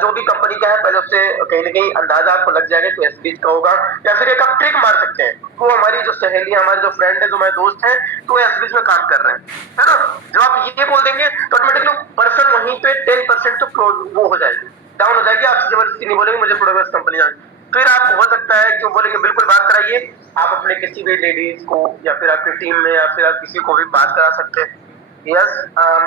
जो भी कंपनी का है पहले उससे कहीं ना कहीं अंदाजा आपको लग जाएगा कि एसबीज का होगा, या फिर एक आप ट्रिक मार सकते हैं, वो हमारी जो सहेली हमारे जो फ्रेंड है, जो हमारे दोस्त हैं, तो एसबीज में काम कर रहे हैं, है ना। जब आप ये बोल देंगे तो ऑटोमेटिकली पर्सन वहीं पे 10% तो क्लोज वो हो जाएगी, डाउन हो जाएगी। आप जबरदस्ती नहीं बोलेंगे मुझे प्रोडक्ट बेस्ड कंपनी जानी, फिर आप हो सकता है कि बोलेंगे बिल्कुल बात कराइए, आप अपने किसी भी लेडीज को या फिर आपकी टीम में या फिर आप किसी को भी बात करा सकते हैं, यस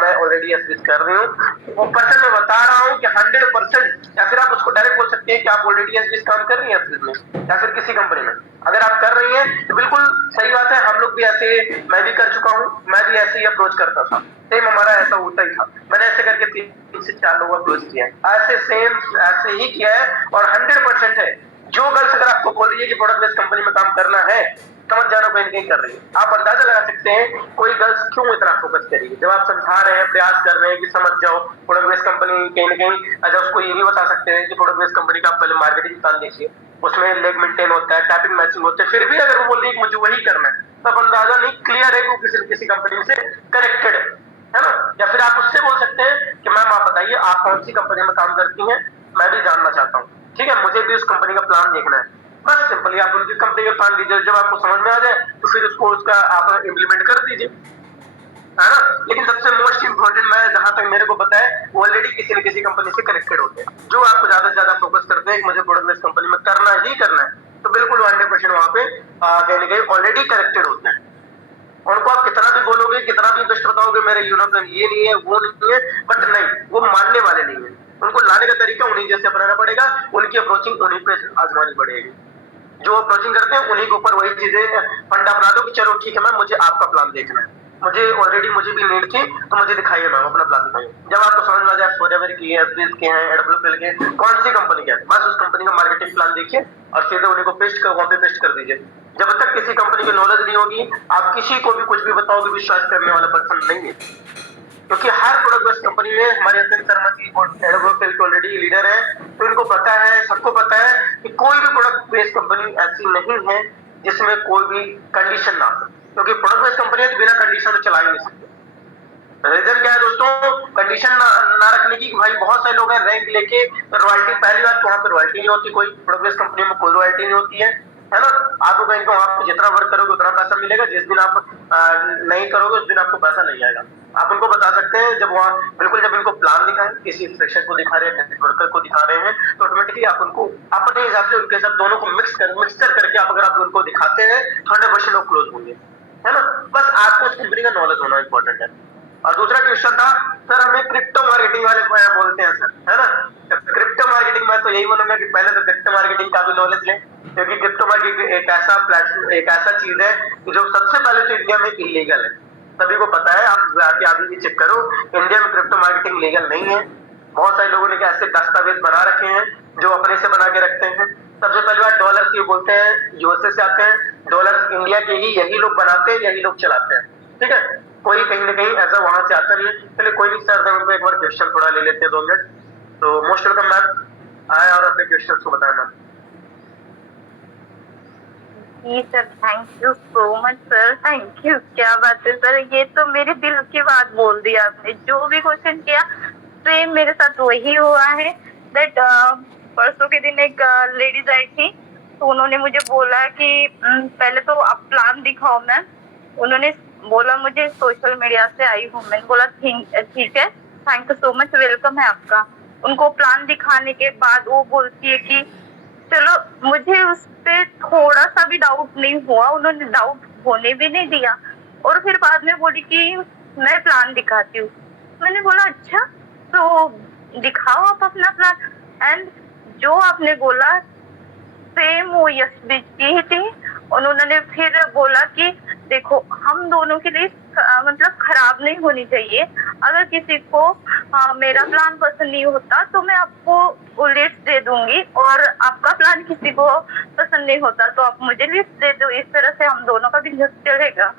मैं ऑलरेडी एसबीज कर रही हूँ, वो पर्सन मैं बता रहा हूँ कि 100%, या फिर आप उसको डायरेक्ट बोल सकते हैं कि आप ऑलरेडी एसबीज काम कर रही हैं एसबीज में या फिर किसी कंपनी में। अगर आप कर रही हैं तो बिल्कुल सही बात है, हम लोग भी ऐसे, मैं भी कर चुका हूँ, मैं भी ऐसे ही अप्रोच करता था, सेम हमारा ऐसा होता ही था, मैंने ऐसे करके 3 से 4 लोगों अप्रोच किया है, ऐसे सेम ऐसे ही किया है। और 100% है, जो गर्ल्स अगर आपको बोल रही है कि प्रोडक्ट बेस्ड कंपनी में काम करना है, समझ जाना कहीं नहीं कर रही है। आप अंदाजा लगा सकते हैं कोई गर्ल्स क्यों इतना फोकस करेगी, जब आप समझा रहे हैं, प्रयास कर रहे हैं कि समझ जाओ प्रोडक्ट बेस्ड कंपनी, कहीं ना कहीं अगर उसको ये भी बता सकते हैं कि प्रोडक्ट बेस्ड कंपनी का आप पहले मार्केटिंग प्लान देखिए, उसमें लेग मेंटेन होता है, टैपिंग मैचिंग होते हैं, फिर भी अगर वो बोल रही है मुझे वही करना है, तब अंदाजा नहीं क्लियर है कि वो किसी कंपनी से कनेक्टेड है ना। या फिर आप उससे बोल सकते हैं कि मैम आप बताइए आप कौन सी कंपनी में काम करती हैं, मैं भी जानना चाहता हूँ, ठीक है, मुझे भी उस कंपनी का प्लान देखना है। बस सिंपली आप उनकी कंपनी का प्लान दीजिए, जब आपको समझ में आ जाए तो फिर उसको उसका आप इम्प्लीमेंट कर दीजिए, है ना। लेकिन सबसे मोस्ट इम्पोर्टेंट, मैं जहां तक मेरे को पता है, वो ऑलरेडी किसी न किसी कंपनी से कनेक्टेड होते हैं, जो आपको ज्यादा से ज्यादा फोकस करते हैं कि मुझे प्रोडक्ट बेस्ड कंपनी में करना ही करना है, तो बिल्कुल 100% वहां पे कहीं ना कहीं ऑलरेडी कनेक्टेड होते हैं। उनको आप कितना भी बोलोगे, कितना भी बेस्ट बताओगे मेरे यूरोप में ये नहीं है वो नहीं है, बट नहीं, वो मानने वाले नहीं है। उनको लाने का तरीका उन्हीं जैसे अपनाना पड़ेगा, उनकी अप्रोचिंग उन्हीं पे आजमानी पड़ेगी, जो अप्रोचिंग करते हैं उन्हीं के ऊपर वही चीजें फंडा बना दो कि चलो ठीक है मैम मुझे आपका प्लान देखना है, मुझे ऑलरेडी मुझे भी नीड थी, तो मुझे दिखाइए मैम, अपना प्लान दिखाइए। जब आपको समझ में आ जाए फॉरएवर की है, एसबीएस के हैं, एडब्ल्यूपीएल के, कौन सी कंपनी के है, बस उस कंपनी का मार्केटिंग प्लान देखिए और सीधे उन्हीं को पेस्ट कर, कॉपी पेस्ट कर दीजिए। जब तक किसी कंपनी की नॉलेज नहीं होगी, आप किसी को भी कुछ भी बताओगे, विश्वास करने वाला पर्सन नहीं है, क्योंकि हर प्रोडक्ट बेस्ड कंपनी में हमारे अत्यंत शर्मा जी एडब्ल्यूपीएल के ऑलरेडी लीडर है, तो इनको पता है, सबको पता है कि कोई भी प्रोडक्ट बेस्ड कंपनी ऐसी नहीं है जिसमें कोई भी कंडीशन ना हो, क्योंकि प्रोडक्ट बेस्ड कंपनी तो बिना कंडीशन चला ही नहीं सकती। रीजन क्या है दोस्तों, कंडीशन ना रखने की। भाई बहुत सारे लोग हैं रैंक लेके रॉयल्टी, पहली बात तो वहाँ पे रॉयल्टी नहीं होती, कोई प्रोडक्ट बेस्ड कंपनी में कोई रॉयल्टी नहीं होती है ना। आपको कहीं को वहाँ पे जितना वर्क करोगे उतना पैसा मिलेगा, जिस दिन आप नहीं करोगे उस दिन आपको पैसा नहीं आएगा। आप उनको बता सकते हैं, जब वहाँ बिल्कुल जब इनको प्लान दिखाएं, किसी फ्रेशर को दिखा रहे हैं, वर्कर को दिखा रहे हैं, तो ऑटोमेटिकली आप उनको अपने हिसाब से उनके साथ दोनों को मिक्सचर करके आप अगर आप उनको दिखाते हैं, 100% लोग क्लोज होंगे, है ना। बस आपको उस कंपनी का नॉलेज होना इंपॉर्टेंट है। और दूसरा क्वेश्चन था सर, हमें क्रिप्टो मार्केटिंग वाले बोलते हैं सर, है ना। क्रिप्टो मार्केटिंग में तो यही बोलूंगा कि पहले तो क्रिप्टो मार्केटिंग का भी नॉलेज लें, क्योंकि क्रिप्टो मार्केटिंग एक ऐसा प्लेटफॉर्म, एक ऐसा चीज है जो सबसे पहले तो इंडिया में इलीगल है, सभी को पता है। आप जाके अभी भी चेक करो, इंडिया में क्रिप्टो मार्केटिंग लीगल नहीं है। बहुत सारे लोगों ने ऐसे दस्तावेज बना रखे हैं जो अपने से बना के रखते हैं। सबसे पहली बात, डॉलर ये बोलते हैं यूएसए से आते हैं, डॉलर इंडिया के ही यही लोग बनाते हैं, यही लोग चलाते हैं, ठीक है। कोई कहीं ना कहीं ऐसा वहां से आता नहीं है। चलिए कोई नहीं सर, उनको एक बार क्वेश्चन थोड़ा ले लेते हैं 2 मिनट। तो मोस्ट वेलकम मैम, आए और अपने क्वेश्चन को बताएं मैम। जी sir, thank you so much sir, thank you. क्या बात है सर, ये तो मेरे दिल की बात बोल दी आपने। जो भी क्वेश्चन किया सेम मेरे साथ वही हुआ है। दैट परसों के दिन एक लेडीज आई थी, तो उन्होंने मुझे बोला कि पहले तो आप प्लान दिखाओ मैम। उन्होंने बोला मुझे सोशल मीडिया से आई हूँ। मैंने बोला ठीक है, thank you so much, welcome है आपका। उनको प्लान दिखाने के बाद वो बोलती है कि चलो, मुझे उस पे थोड़ा सा भी डाउट नहीं हुआ, उन्होंने डाउट होने भी नहीं दिया, और फिर बाद में बोली कि मैं प्लान दिखाती हूँ। मैंने बोला अच्छा, तो दिखाओ आप अपना प्लान। एंड जो आपने बोला सेम वो यशबीज की ही थी। उन्होंने फिर बोला कि देखो, हम दोनों के लिए मतलब खराब नहीं होनी चाहिए। अगर किसी को मेरा प्लान पसंद नहीं होता तो मैं आपको लिस्ट दे दूंगी, और आपका प्लान किसी को पसंद नहीं होता तो आप मुझे लिस्ट दे दो। इस तरह से हम दोनों का बिजनेस चलेगा।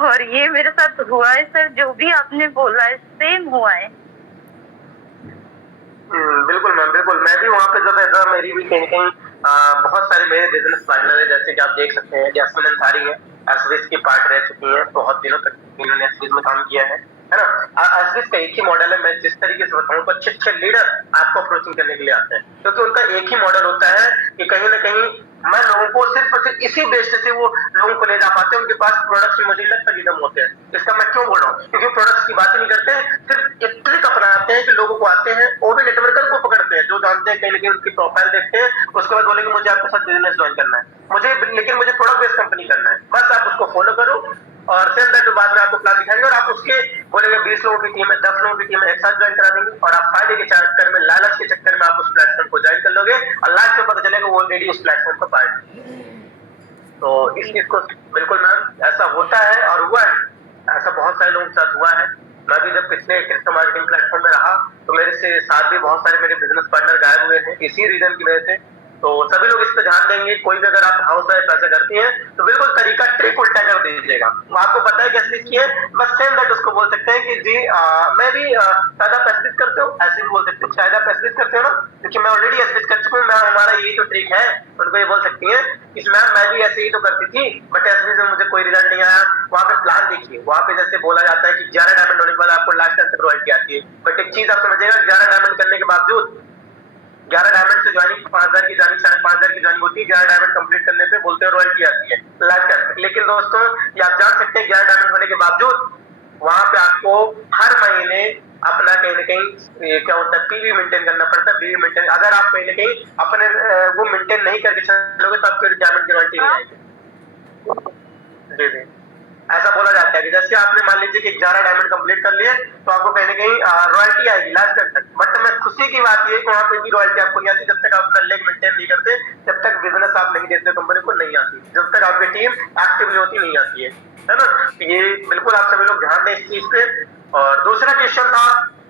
और ये मेरे साथ हुआ है सर, जो भी आपने बोला है सेम हुआ है। बिल्कुल मैम, बिल्कुल। मैं भी वहाँ पे जब ऐसा, मेरी भी कहीं कहीं बहुत सारे मेरे बिजनेस पार्टनर है, जैसे कि आप देख सकते हैं जैस्मिन अंसारी है, एसबीएस की पार्ट रह चुकी है, बहुत दिनों तक इन्होंने एसबीएस में काम किया है ना। एसबीएस का एक ही मॉडल है। मैं जिस तरीके से बताऊँ तो अच्छे लीडर आपको अप्रोचिंग करने के लिए आते हैं, क्योंकि उनका एक ही मॉडल होता है कि कहीं ना कहीं मैं लोगों को सिर्फ और सिर्फ इसी बेस्ड से वो लोगों को ले जा पाते हैं। उनके पास प्रोडक्ट्स में मुझे लगता है होते हैं। इसका मैं क्यों बोल रहा हूँ, क्योंकि प्रोडक्ट्स की बात ही नहीं करते हैं, सिर्फ एक ट्रिक अपनाते हैं कि लोगों को आते हैं, वो भी नेटवर्कर को पकड़ते हैं जो जानते हैं, कहीं ना कहीं उनकी प्रोफाइल देखते हैं, उसके बाद बोलेंगे मुझे आपके साथ बिजनेस ज्वाइन करना है, लेकिन मुझे प्रोडक्ट बेस्ड कंपनी करना है। बस आप उसको फॉलो करो और सेम दैट बाद में आपको प्लान दिखाएंगे, और आप उसके बोलेंगे 20 लोगों की टीम है, 10 लोगों की टीम है, एक साथ ज्वाइन करा देंगे, और आप फायदे के चक्कर में, लालच के चक्कर में आप उस प्लेटफॉर्म को ज्वाइन कर लोगे, और लास्ट में पता चलेगा वो ऑलरेडी उस प्लेटफॉर्म का पार्ट है। तो इस चीज को बिल्कुल मैम ऐसा होता है और हुआ है, ऐसा बहुत सारे लोगों के साथ हुआ है। मैं भी जब पिछले क्रिप्टो मार्केटिंग प्लेटफॉर्म में रहा तो मेरे से साथ भी बहुत सारे मेरे बिजनेस पार्टनर गायब हुए हैं इसी रीजन की वजह से। तो सभी लोग इस पे ध्यान देंगे। कोई भी अगर आप हाउस वाइफ ऐसा करती हैं तो बिल्कुल तरीका ट्रिक उल्टा कर दीजिएगा। आपको पता है कैसे किए, बस सेम दैट उसको बोल सकते हैं कि जी मैं भी शायद आप एसबीएस करते हो, ऐसे भी बोल सकते हो शायद आप एसबीएस करते हो ना, क्योंकि मैं ऑलरेडी एसबीएस कर चुका हूँ, मैं हमारा यही तो ट्रिक है। उनको ये बोल सकती है कि मैम मैं भी ऐसे ही तो करती थी बट एसबीएस में मुझे कोई रिजल्ट नहीं आया। वहाँ पे प्लान देखिए, वहाँ पे जैसे बोला जाता है कि 11 डायमंड होने के बाद आपको लास्ट टाइम तक रॉयल्टी आती है, बट एक चीज आप समझिएगा, 11 डायमंड करने के बावजूद 11 डायमंड से ज्वाइनिंग 5000 की ज्वाइनिंग 5500 की ज्वाइनिंग होती है, 11 डायमंड कंप्लीट करने पे बोलते हैं रॉयल्टी आती है लाइफ टाइम। लेकिन दोस्तों ये आप जान सकते हैं 11 डायमंड होने के बावजूद वहां पे आपको हर महीने अपना कहीं ना कहीं क्या होता है पीवी मेंटेन करना पड़ता है। पीवी मेंटेन अगर आप कहीं ना कहीं अपने वो मेंटेन नहीं करके चलोगे तो आपको डायमंड की रॉयल्टी नहीं आएगी। जी जी ऐसा बोला जाता है कि जैसे आपने मान लीजिए कि 11 डायमंड कंप्लीट कर लिए तो आपको कहीं ना कहीं रॉयल्टी आएगी लास्ट तक। बट में खुशी की बात ये है कि वहाँ पे भी रॉयल्टी आपको नहीं आती जब तक आप अपना लेग मेंटेन नहीं करते, जब तक बिजनेस आप नहीं देते कंपनी को नहीं आती, जब तक आपकी टीम एक्टिव होती नहीं आती है ना। ये बिल्कुल आप सभी लोग ध्यान दें इस चीज पे। और दूसरा क्वेश्चन था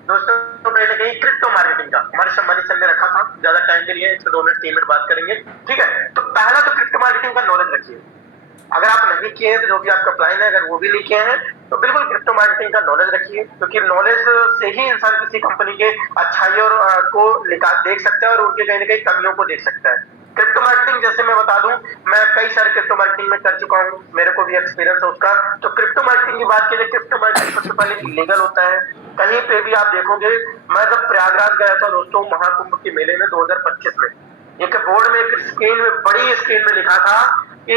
दोस्तों कहीं ना कहीं क्रिप्टो मार्केटिंग का, हमारे सम्मानित सर ने रखा था, ज्यादा टाइम के लिए 2 मिनट 3 मिनट बात करेंगे, ठीक है। तो पहला तो क्रिप्टो मार्केटिंग का नॉलेज रखिए, अगर आप नहीं किए हैं तो जो भी आपका प्लान है अगर वो भी नहीं किए हैं तो बिल्कुल क्रिप्टो मार्केटिंग का नॉलेज रखिए, क्योंकि नॉलेज से ही इंसान किसी कंपनी के अच्छाई और को देख सकता है और उनके कहीं ना कहीं कमियों को देख सकता है। क्रिप्टो मार्केटिंग जैसे मैं बता दूं, मैं कई सारे क्रिप्टो मार्केटिंग में कर चुका हूं, मेरे को भी एक्सपीरियंस है उसका। तो क्रिप्टो मार्केटिंग की बात करें, क्रिप्टो मार्केटिंग सबसे पहले इलीगल होता है। कहीं पे भी आप देखोगे, मैं जब प्रयागराज गया था दोस्तों महाकुंभ के मेले में 2025 में, एक बोर्ड में एक स्क्रीन में बड़ी स्क्रीन में लिखा था कि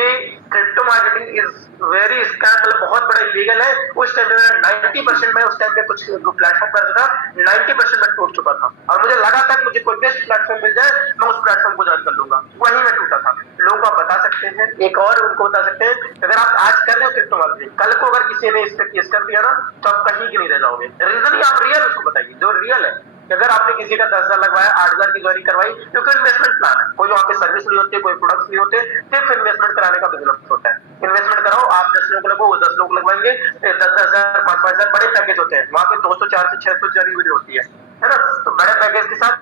crypto marketing is very scam, मतलब बहुत बड़ा इलीगल है। उस टाइम में 90% मैं उस टाइम पे कुछ प्लेटफॉर्म पर था, 90% मैं टूट चुका था और मुझे लगा था कि मुझे कोई बेस्ट प्लेटफॉर्म मिल जाए मैं उस प्लेटफॉर्म को ज्वाइन कर लूंगा, वहीं मैं टूटा था। लोगों को आप बता सकते हैं, एक और उनको बता सकते हैं, अगर आप आज कर रहे हो क्रिप्टो मार्केटिंग, कल को अगर किसी ने इस पे केस कर दिया ना तो आप कहीं की नहीं रह जाओगे। रीजन आप रियल उसको बताइए जो रियल है। अगर आपने किसी का 10,000 लगवाया, 8,000 की ज्वाइनिंग करवाई, क्योंकि इन्वेस्टमेंट प्लान है, कोई वहाँ पे सर्विस नहीं होती, कोई प्रोडक्ट्स नहीं होते, सिर्फ इन्वेस्टमेंट कराने का बिजनेस होता है। इन्वेस्टमेंट कराओ, आप 10 लोग लगो, 10 लोग लगवाएंगे, 10,000 5,000 बड़े पैकेज होते हैं, वहाँ पे 200 400 600 जरी होती है ना। तो बड़े पैकेज के साथ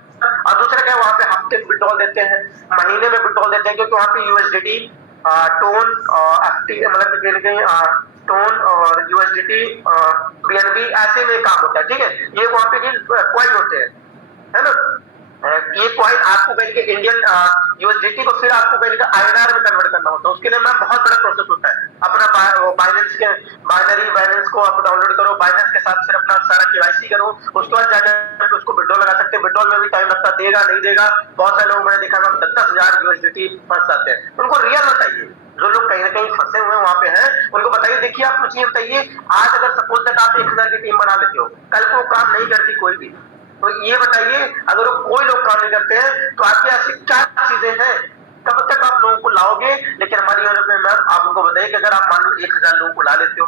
और दूसरा क्या, वहाँ पे हफ्ते में विड्रॉल देते हैं, महीने में विड्रॉल देते हैं, क्योंकि वहाँ पे यूएसडीटी टोन मतलब टोन और यूएसडीटी बीएनबी ऐसे में काम होता है, ठीक है। ये वहाँ पे कॉइन होते हैं, है ना। ये कॉइन आपको कहीं के इंडियन यूएसडीटी को फिर आपको कहीं का आईएनआर में कन्वर्ट करना होता है, उसके लिए मैम बहुत बड़ा प्रोसेस होता है। अपना बाइनेंस के बाइनेंस को आप डाउनलोड करो, बाइनेंस के साथ फिर अपना सारा केवाईसी करो, उसके बाद जाकर उसको विड्रॉल लगा सकते हैं। विड्रॉल में भी टाइम लगता, देगा नहीं देगा, बहुत सारे लोग मैंने देखा मैम 10,000 यूएसडीटी फंस जाते हैं। उनको रियल बताइए, जो लोग कहीं ना कहीं फंसे हुए वहां पे हैं उनको बताइए, देखिए आप कुछ ये बताइए, आज अगर सपोज दैट आप 1,000 की टीम बना लेते हो, कल को काम नहीं करती कोई भी, तो ये बताइए अगर वो कोई लोग काम नहीं करते हैं तो आपके ऐसी क्या चीजें हैं, कब तक आप लोगों को लाओगे। लेकिन हमारी यूनिट में मैम आप उनको बताइए कि अगर आप मान लो 1,000 लोगों को ला लेते हो,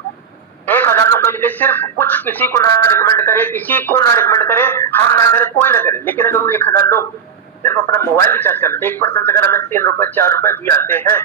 1,000 लोग कहीं सिर्फ कुछ किसी को ना रिकमेंड करे, किसी को ना रिकमेंड करे, हम ना करें, कोई ना करे, लेकिन अगर वो 1,000 लोग सिर्फ अपना मोबाइल रिचार्ज कर लेते, 1% से अगर हमें 3 रुपए 4 रुपए भी आते हैं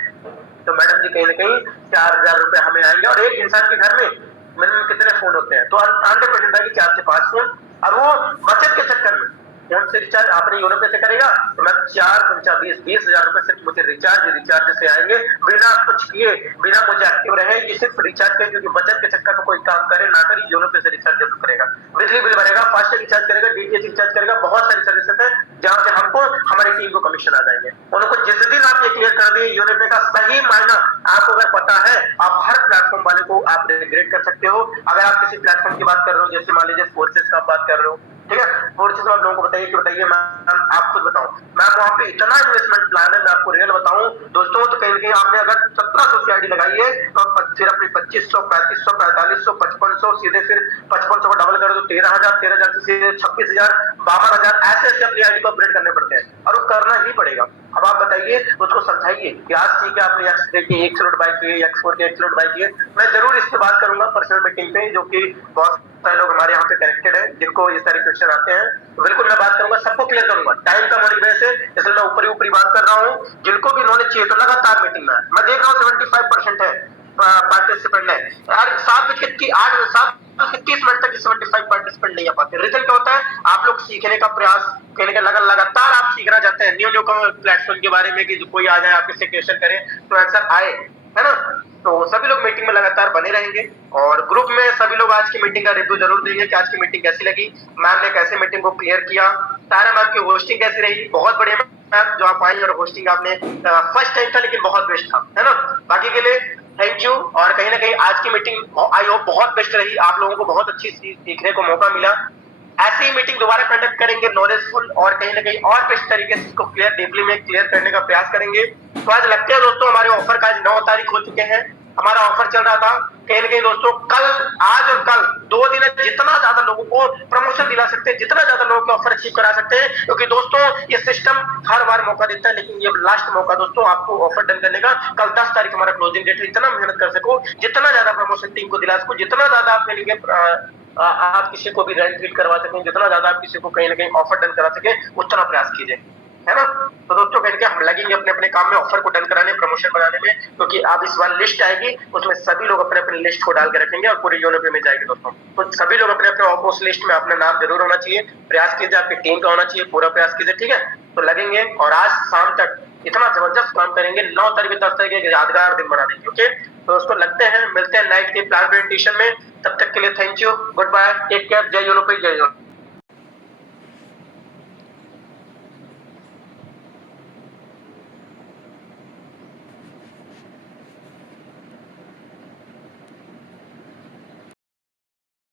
तो मैडम जी कहीं ना कहीं 4,000 रुपए हमें आएंगे। और एक इंसान के घर में मिनिमम कितने फोन होते हैं, तो 100% है कि 4 से 5 फोन, और वो बचत के चक्कर में फोन से रिचार्ज आपने यूनो पे से करेगा तो मैं 4 5 20,000 रुपए सिर्फ मुझे रिचार्ज से आएंगे, बिना कुछ किए, बिना मुझे एक्टिव रहे, ये सिर्फ रिचार्ज करें, क्योंकि बचत के चक्कर में कोई काम करे ना करे, यूनो पे से रिचार्ज जरूर करेगा, बिजली बिल भरेगा, फास्ट रिचार्ज करेगा, डीटीएच रिचार्ज करेगा, बहुत सारी सर्विसेज है जहाँ से हमको हमारी टीम को कमीशन आ जाएंगे। उनको जिस दिन आप ये क्लियर कर दिए यूनो पे का सही मायना आपको अगर पता है, आप हर प्लेटफॉर्म वाले को आप रिग्रेट कर सकते हो। अगर आप किसी प्लेटफॉर्म की बात कर रहे हो, जैसे मान लीजिए फोर्सेस का बात कर रहे हो, ठीक है, फोर्सेस में आप लोगों को बताइए कि बताइए मैम आप खुद बताओ, मैम वहाँ पे इतना इन्वेस्टमेंट प्लान है, मैं आपको रियल बताऊं दोस्तों, तो कहीं ना कहीं आपने अगर 1700 की आईडी लगाई है तो फिर अपनी 2,500 3,500 4,500 5,500 सीधे फिर 5,500 को डबल कर दो 13,000 13,000 से सीधे 26,000 52,000 ऐसे अपनी आईडी को अपग्रेड करने पड़ते हैं, और वो करना ही पड़ेगा। अब आप बताइए, उसको समझाइए कि आज ठीक है आपने एक्स बाई किए, X4 के एक्स बाई किए, मैं जरूर इस पे बात करूंगा पर्सनल मीटिंग पे, जो कि बहुत सारे लोग हमारे यहाँ पे कनेक्टेड है जिनको ये सारे क्वेश्चन आते हैं, तो बिल्कुल मैं बात करूंगा, सबको क्लियर करूंगा। टाइम कम होने की वजह से इसलिए मैं ऊपरी बात कर रहा हूँ, जिनको भी नॉलेज चाहिए तो लगातार मीटिंग में मैं देख रहा हूँ 75% है पार्टिसिपेंट है यार, 7:30 तक 75 पार्टिसिपेंट नहीं आ पाते। रिजल्ट क्या होता है, आप लोग सीखने का प्रयास करने का लगातार आप सीखना चाहते हैं न्यू प्लेटफॉर्म के बारे में, कि कोई आ जाए आपसे क्वेश्चन करे तो आंसर आए, है ना। तो सभी लोग मीटिंग में लगातार बने रहेंगे, और ग्रुप में सभी लोग आज की मीटिंग का रिव्यू जरूर देंगे कि आज की मीटिंग कैसी लगी, मैम ने कैसे मीटिंग को क्लियर किया, तारा मैम की होस्टिंग कैसी रही, बहुत बढ़िया मैम जो आप आई, और होस्टिंग आपने फर्स्ट टाइम था लेकिन बहुत बेस्ट था, है ना। बाकी के लिए थैंक यू, और कहीं ना कहीं आज की मीटिंग आई होप बहुत बेस्ट रही, आप लोगों को बहुत अच्छी चीज सीखने को मौका मिला। ऐसी ही मीटिंग दोबारा कंडक्ट करेंगे नॉलेजफुल, और कहीं ना कहीं और बेस्ट तरीके से इसको डीपली में क्लियर करने का प्रयास करेंगे। तो आज लगते हैं दोस्तों हमारे ऑफर का आज 9 तारीख हो चुके हैं, हमारा ऑफर चल रहा था कहीं ना कहीं दोस्तों, कल आज और कल 2 दिन जितना ज्यादा लोगों को प्रमोशन दिला सकते सकते हैं, जितना ज्यादा लोगों के ऑफर अचीव करा सकते हैं, क्योंकि दोस्तों ये सिस्टम हर बार मौका देता है, लेकिन ये लास्ट मौका दोस्तों आपको ऑफर डन करने का। कल 10 तारीख हमारा क्लोजिंग डेट है, इतना मेहनत कर सको, जितना ज्यादा प्रमोशन टीम को दिला सको, जितना ज्यादा आपके लिए आप किसी को भी रेंट रीड करवा सकें, जितना ज्यादा आप किसी को कहीं ना कहीं ऑफर डन करा सके, उतना प्रयास कीजिए, है ना। तो दोस्तों कहीं हम लगेंगे अपने अपने काम में, ऑफर को डन कराने, प्रमोशन बनाने में, क्योंकि अब इस बार लिस्ट आएगी, उसमें सभी लोग अपने अपने लिस्ट को डाल के रखेंगे और पूरी यूनिवर्सिटी में जाएगी दोस्तों। तो सभी लोग अपने अपने उस लिस्ट में अपना नाम जरूर होना चाहिए, प्रयास कीजिए, आपकी टीम का होना चाहिए, पूरा प्रयास कीजिए, ठीक है। तो लगेंगे और आज शाम तक इतना जबरदस्त काम करेंगे, 9 तारीख 10 तारीख एक यादगार दिन बना देंगे, ओके। तो दोस्तों लगते हैं, मिलते हैं नाइट के प्लान प्रेजेंटेशन में, तब तक के लिए thank you, good bye, take care, जय यूरोपी, जय यूरोप।